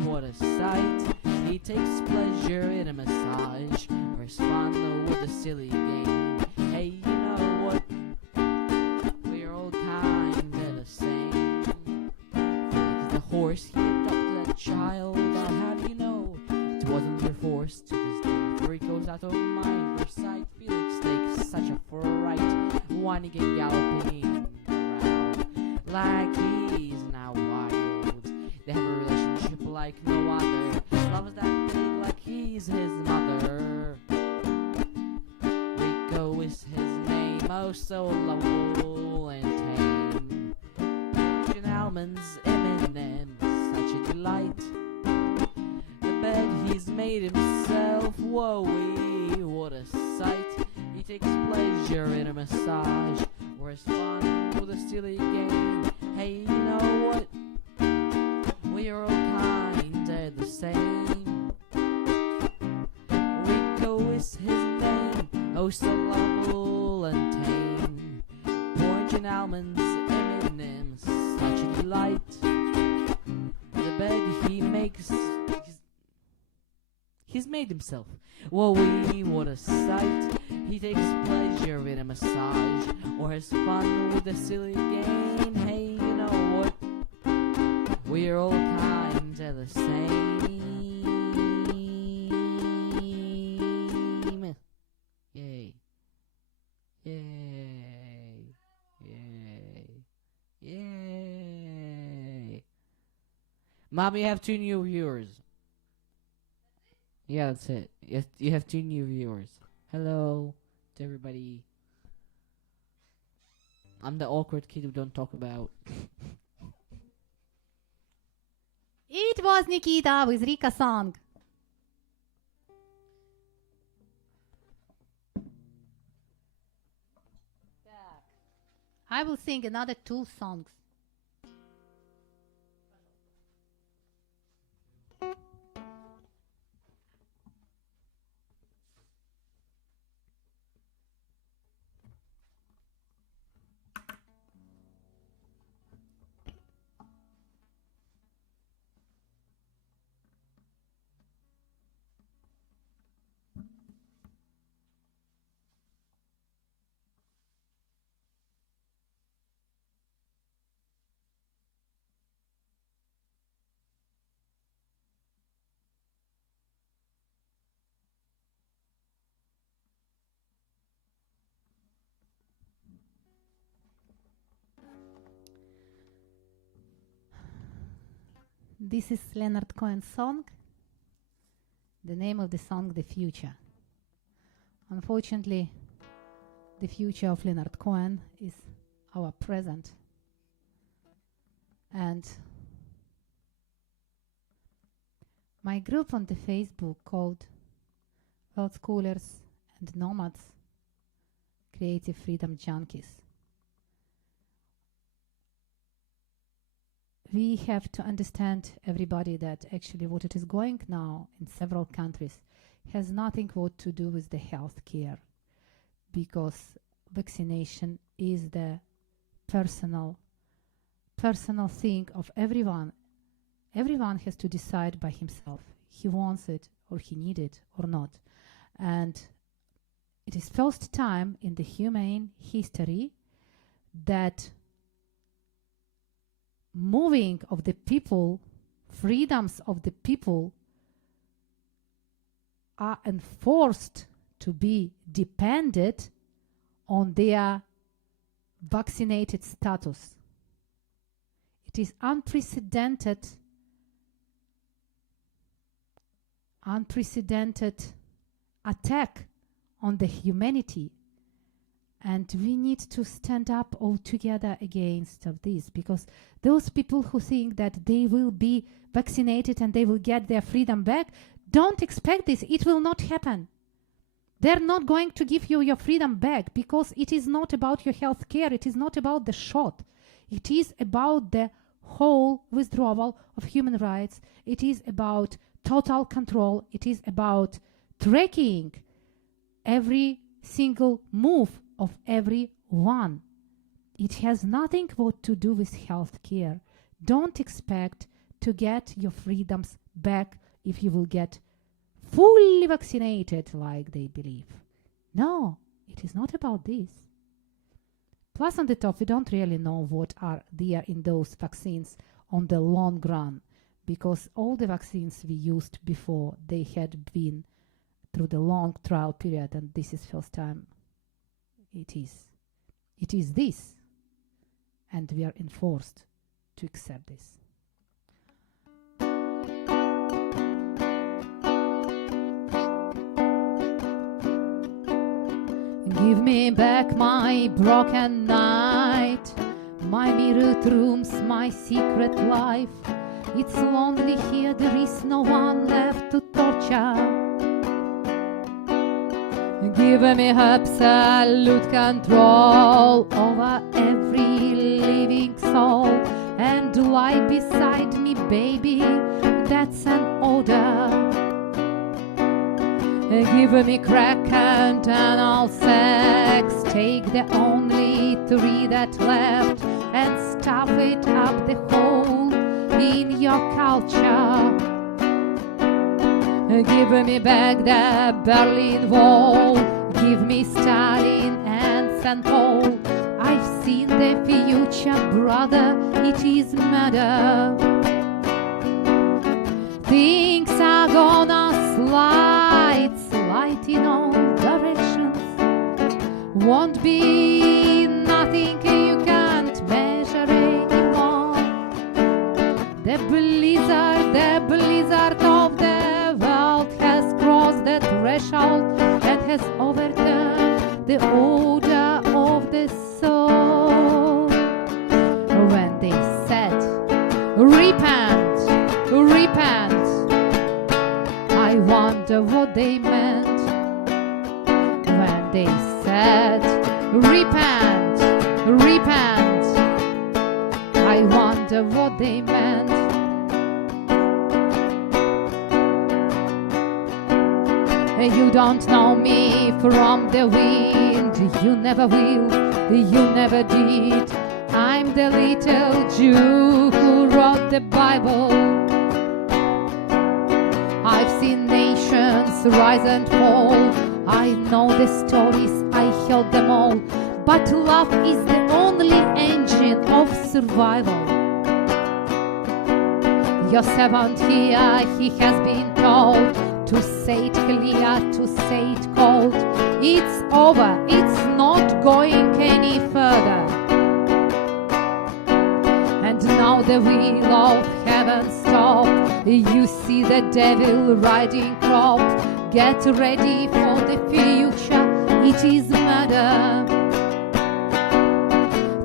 what a sight. He takes pleasure in a massage or is fond with a silly game. Hey, you know what? We're all kind of the same. Felix the horse, he adopted a child. I'll have you know, it wasn't forced to this day. For he goes out of mind or sight. Felix takes such a fright, whining and galloping around like he's now wild. They have a relationship like no other. Loves that pig like he's his mother. Rico is his name, oh so lovable and tame. Orange and almonds, Eminem, such a delight. The bed he's made himself, whoa, what a sight. He takes pleasure in a massage or has fun with a silly game. Hey, you know what? We're all kinda the same. Rico is his name, oh so lovable and tame. Orange and almonds, Eminem, such a delight. The bed he makes, he's made himself. Whoa, what a sight. He takes pleasure in a massage or has fun with a silly game. Hey, you know what? We're all kinda the same. Yay. Yay. Yay. Yay. Mom, you have 2 new viewers. Yeah, that's it. You have 2 new viewers. Hello to everybody. I'm the awkward kid who don't talk about. It was Nikita with Rika song. I will sing another 2 songs. This is Leonard Cohen's song. The name of the song, The Future. Unfortunately, the future of Leonard Cohen is our present. And my group on the Facebook called World Scholars and Nomads, Creative Freedom Junkies. We have to understand, everybody, that actually what it is going now in several countries has nothing what to do with the health care, because vaccination is the personal thing of everyone. Everyone has to decide by himself. He wants it or he needs it or not. And it is first time in the human history that moving of the people, freedoms of the people are enforced to be dependent on their vaccinated status. It is unprecedented attack on the humanity, and we need to stand up all together against of this, because those people who think that they will be vaccinated and they will get their freedom back, don't expect this. It will not happen. They're not going to give you your freedom back, because it is not about your health care. It is not about the shot. It is about the whole withdrawal of human rights. It is about total control. It is about tracking every single move of everyone. It has nothing what to do with health care. Don't expect to get your freedoms back if you will get fully vaccinated like they believe. No, it is not about this. Plus, on the top, we don't really know what are there in those vaccines on the long run, because all the vaccines we used before, they had been through the long trial period, and this is first time it is this, and we are enforced to accept this. Give me back my broken night, my mirrored rooms, my secret life. It's lonely here, there is no one left to torture. Give me absolute control over every living soul, and lie beside me, baby, that's an order. Give me crack and anal sex, take the only 3 that left and stuff it up the hole in your culture. Give me back the Berlin Wall, give me Stalin and St. Paul. I've seen the future, brother, it is murder. Things are gonna slide in all directions. Won't be nothing you can't measure anymore. The blizzard of the world has crossed the threshold and has overturned the order of the soul. When they said, repent, repent, I wonder what they meant. When they said, repent, repent, I wonder what they meant. You don't know me from the wind, you never will, you never did. I'm the little Jew who wrote the Bible. I've seen nations rise and fall, I know the stories, I heard them all. But love is the only engine of survival. Your servant here, he has been told to say it clear, to say it cold. It's over, it's not going any further. And now the wheel of heaven stopped. You see the devil riding crop. Get ready for the future, it is murder.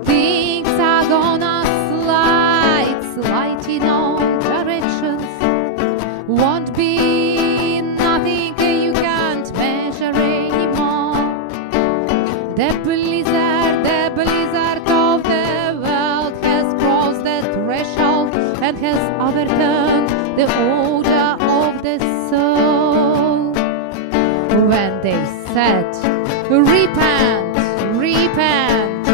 Things are gonna slide in all directions. Won't be nothing you can't measure anymore. The blizzard of the world has crossed the threshold and has overturned the order of the soul. When they said, repent, repent,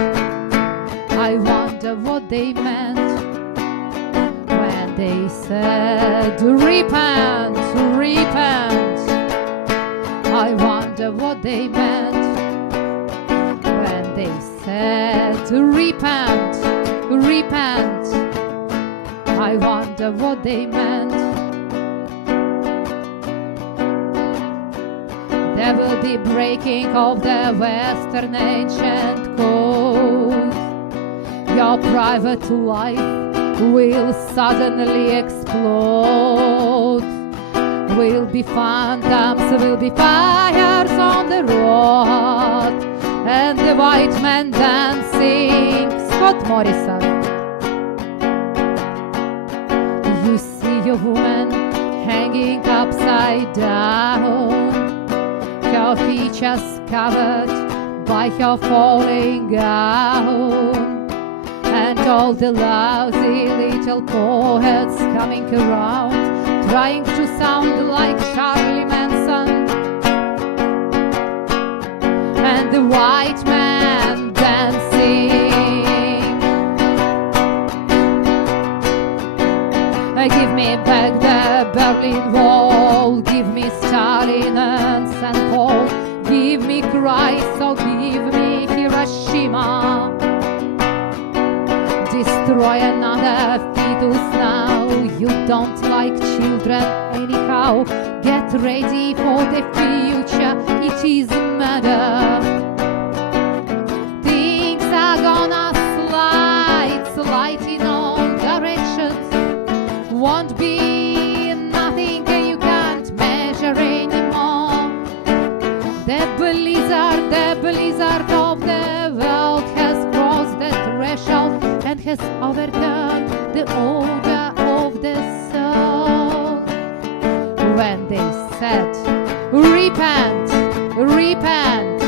I wonder what they meant. When they said, repent, repent, I wonder what they meant. said, repent, repent. I wonder what they meant. There will be breaking of the Western ancient code. Your private life will suddenly explode. Will be phantoms, will be fires on the road, and the white man dancing. Scott Morrison. You see a woman hanging upside down, her features covered by her falling gown, and all the lousy little poets coming around, trying to sound like Charlie Manson. And the white man dancing. Give me back the Berlin Wall, give me Stalin and St. Paul, give me Christ, or give me Hiroshima. Destroy another fetus now. You don't like children anyhow. Get ready for the future. It is murder. Things are gonna slide in all directions. Won't be nothing you can't measure anymore. The blizzard of the world has crossed the threshold and has overturned the order of the soul. When they said, repent, repent,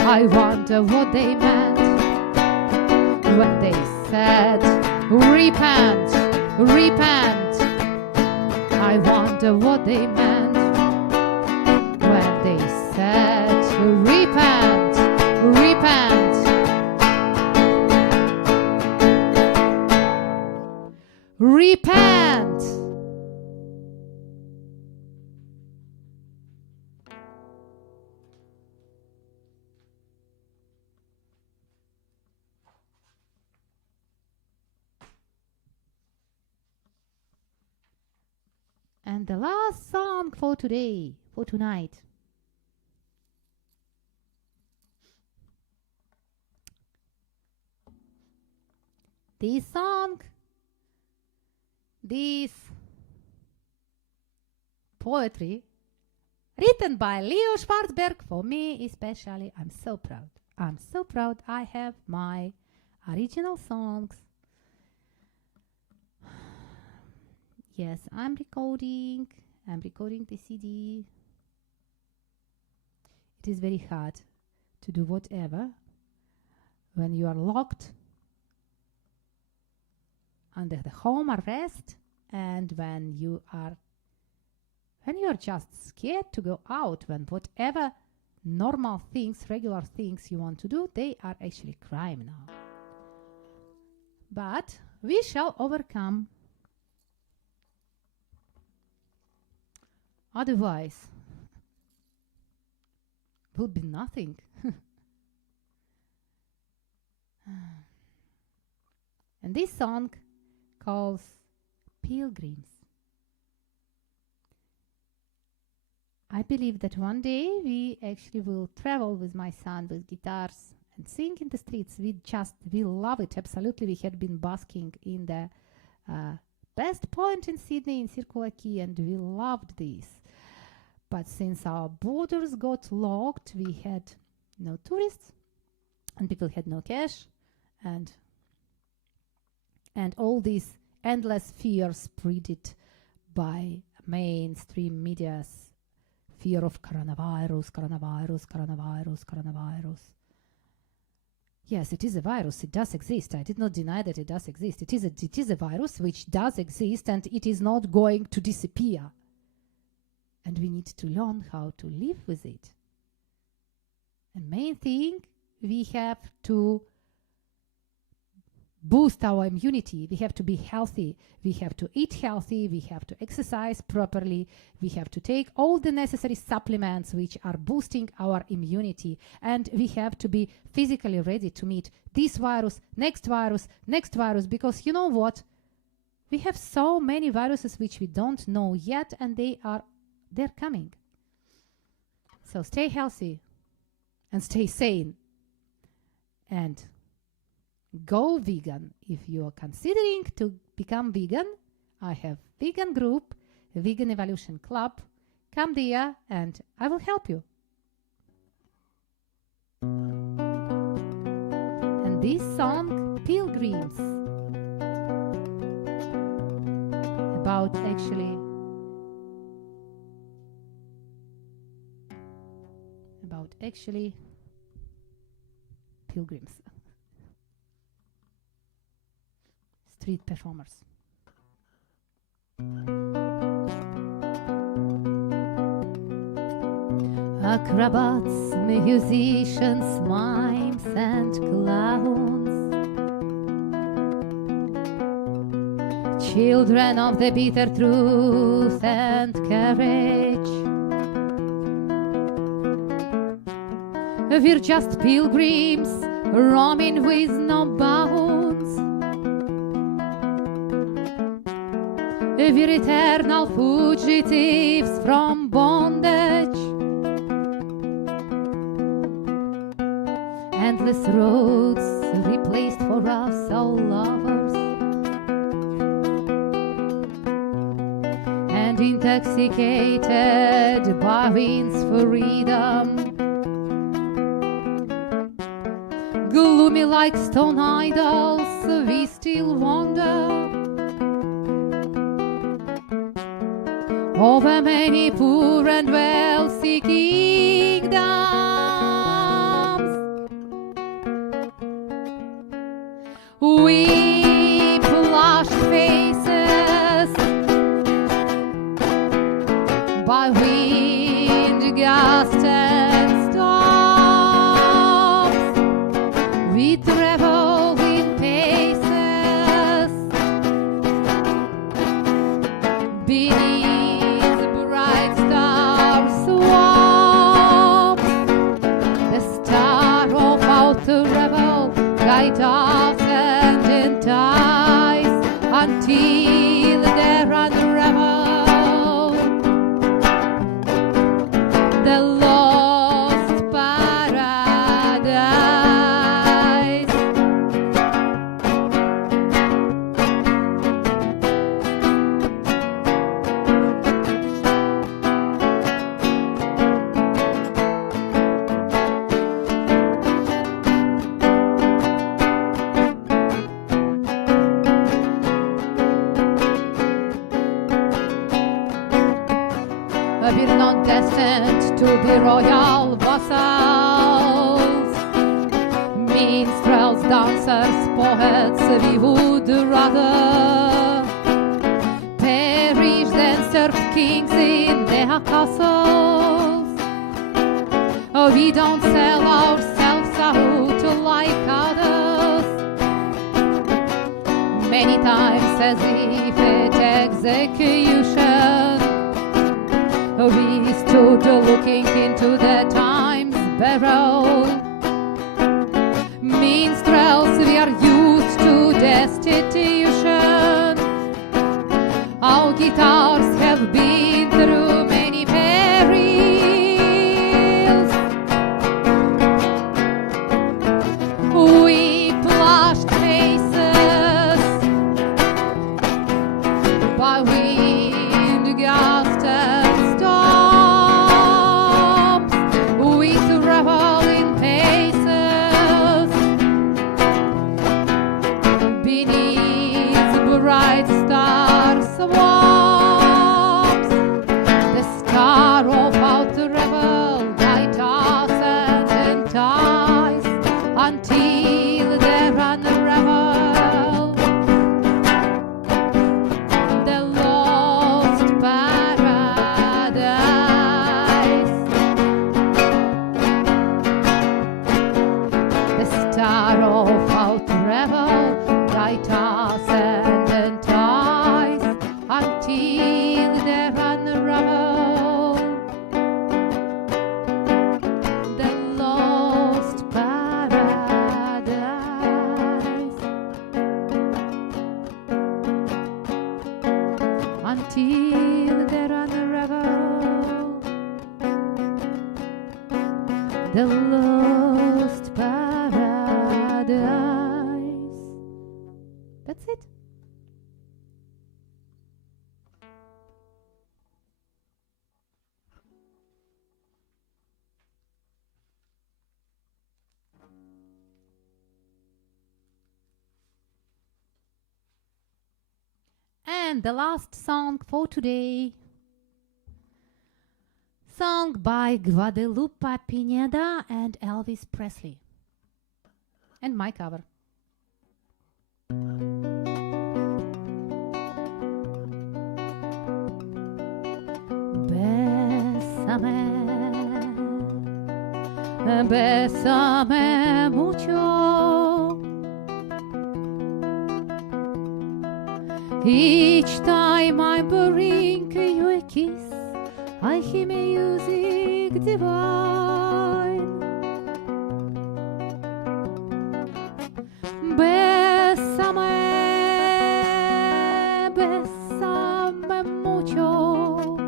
I wonder what they meant. When they said, repent, repent, I wonder what they meant. When they said, repent, repent, repent. And the last song for today, for tonight. This song, this poetry, written by Leo Schwarzberg, for me especially. I'm so proud. I'm so proud I have my original songs. Yes, I'm recording the CD. It is very hard to do whatever when you are locked under the home arrest, and when you are just scared to go out, when whatever normal things, regular things you want to do, they are actually crime now. But we shall overcome. Otherwise, will be nothing. And this song calls Pilgrims. I believe that one day we actually will travel with my son with guitars and sing in the streets. We love it, absolutely. We had been basking in the best point in Sydney, in Circular Quay, and we loved this. But since our borders got locked, we had no tourists, and people had no cash, and all these endless fears spread by mainstream media's fear of coronavirus. Yes, it is a virus. It does exist. I did not deny that it does exist. It is a virus which does exist, and it is not going to disappear. And we need to learn how to live with it. And main thing, we have to boost our immunity, we have to be healthy. We have to eat healthy. We have to exercise properly. We have to take all the necessary supplements which are boosting our immunity. And we have to be physically ready to meet this virus, next virus, because you know what? We have so many viruses which we don't know yet, and they're coming. So stay healthy and stay sane. And go vegan. If you are considering to become vegan, I have vegan group, Vegan Evolution Club. Come there and I will help you. And this song, Pilgrims, about actually pilgrims. Street performers. Acrobats, musicians, mimes and clowns, children of the bitter truth and courage, we're just pilgrims roaming with no bounds. We're eternal fugitives from bondage. Endless roads replaced for us all lovers, and intoxicated by winds freedom. Gloomy like stone idols, we still wander over many poor and wealthy kingdoms. We flushed faces by wind, gust and storms. We travel in paces beneath bright star swamps. The star of outer rebel guide us and entice until they're unraveled. The lost paradise. We're not destined to be royal vassals, minstrels, dancers, poets. We would rather perish than serve kings in their castles. We don't sell ourselves out like others, many times as if at execution. We stood looking into the time's barrel. Minstrels, we are used to destitution. Our guitars have been through many perils. We plushed faces by wind, gust and storms. We travel in paces beneath bright star swamps. The star of outer rebel guide us and entice until they're unraveled. The lost paradise. The star of outer rebel till they're unraveled. The lost paradise. That's it. And the last song for today, sung by Guadalupe Pineda and Elvis Presley, and my cover. Bésame, bésame mucho. Each time I bring you a kiss, I hear music divine. Bésame, bésame mucho.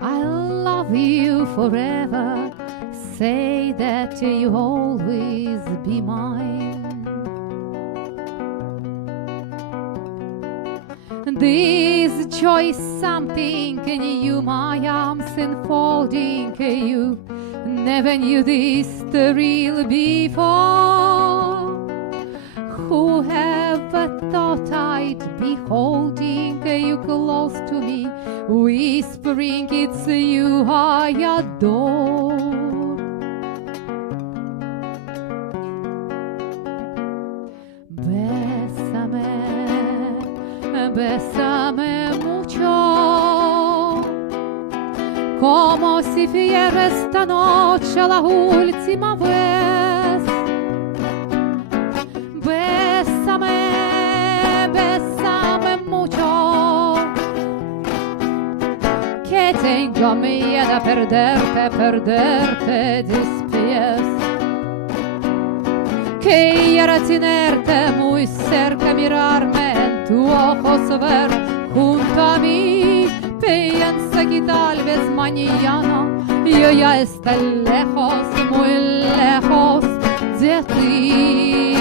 I love you forever. Say that you always be mine. This joy is something new, my arms enfolding you. Never knew this thrill before. Who ever thought I'd be holding you close to me, whispering it's you I adore. Bésame mucho, como si fuera esta noche la última vez. Bésame, bésame mucho, que tengo miedo a perderte después. Quiero tenerte muy cerca, mirarme en tu ojos, ver junto a mí. Piensa que tal vez mañana yo ya esté lejos, muy lejos de ti.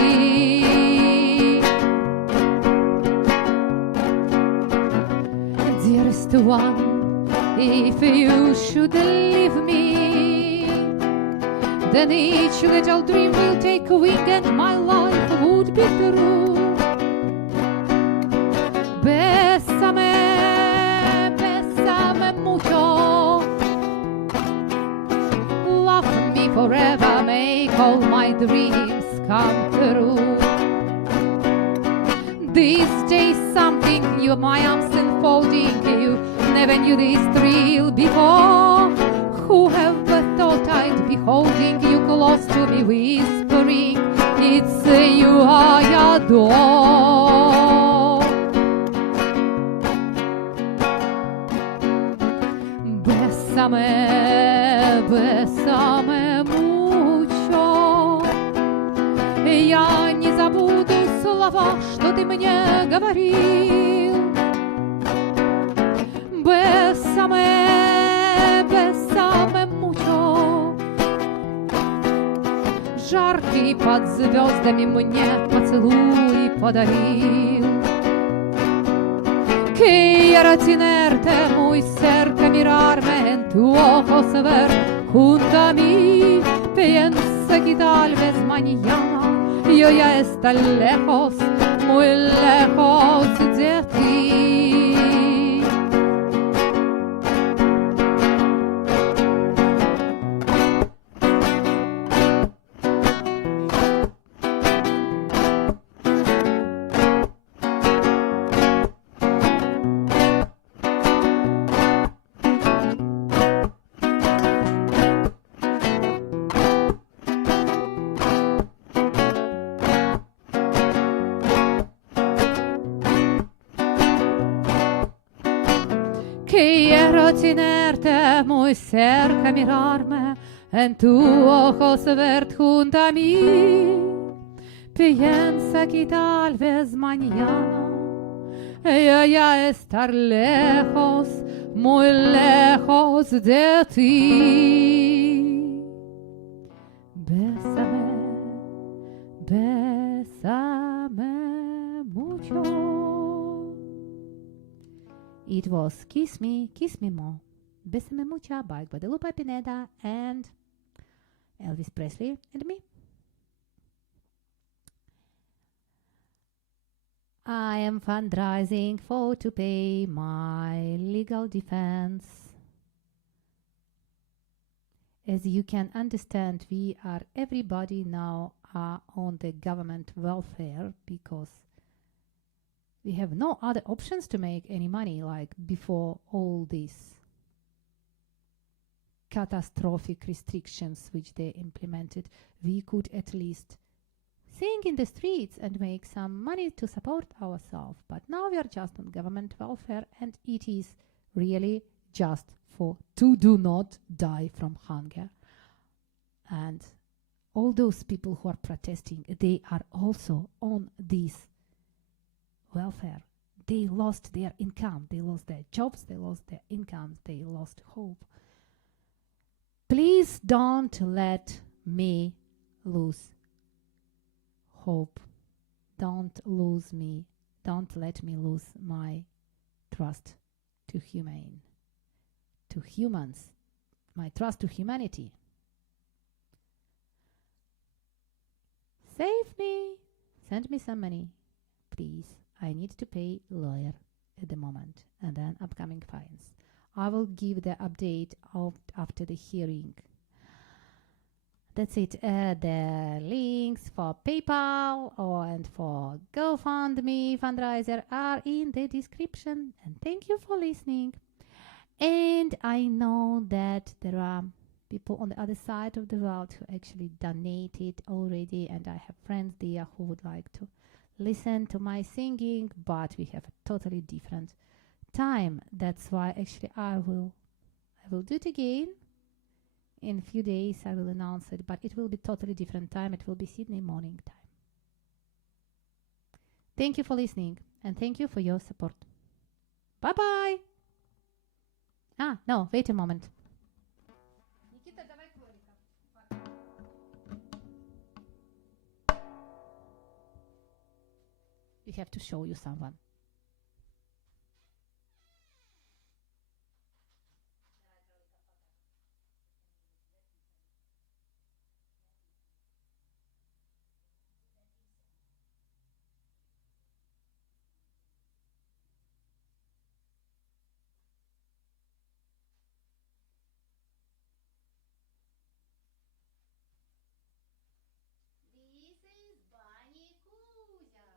Dearest one, if you should leave me, then each little dream will take wing and my life would be through. Bésame, bésame mucho. Love me forever, make all my dreams come true. This day something new, my arms enfolding you. Never knew this thrill before. Who ever thought I'd be holding you close to me, whispering it's you I adore. Bésame, bésame mucho. Я не забуду слова, что ты мне говорил. Bésame, bésame mucho. Жаркий под звездами мне поцелуй подарил. Quiero tenerte muy cerca, mirarme en tu ojos, ver junto a mí. Piensa que tal vez mañana yo ya esté lejos, muy lejos de ti. Quiero tenerte muy cerca, mirarme en tu ojos, ver junto a mí. piensa que tal vez mañana ella ya estar lejos, muy lejos de ti. Bésame, bésame mucho. It was Kiss Me More, Bésame Mucho by Guadalupe Pineda and Elvis Presley and me. I am fundraising to pay my legal defense. As you can understand, everybody now are on the government welfare because we have no other options to make any money like before all these catastrophic restrictions which they implemented. We could at least sing in the streets and make some money to support ourselves. But now we are just on government welfare, and it is really just to do not die from hunger. And all those people who are protesting, they are also on this welfare. They lost their income, they lost their jobs, they lost their incomes, they lost hope. Please don't let me lose hope. Don't lose me. Don't let me lose my trust to humans, my trust to humanity. Save me. Send me some money, please. I need to pay lawyer at the moment and then upcoming fines. I will give the update after the hearing. That's it. The links for PayPal and for GoFundMe fundraiser are in the description. And thank you for listening. And I know that there are people on the other side of the world who actually donated already. And I have friends there who would like to listen to my singing, but we have a totally different time. That's why actually I will do it again. In a few days I will announce it, but it will be totally different time. It will be Sydney morning time. Thank you for listening and thank you for your support. Bye bye. No, wait a moment. Nikita, давай кролика. We have to show you someone. This is Bunny Kuzya.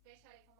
especially for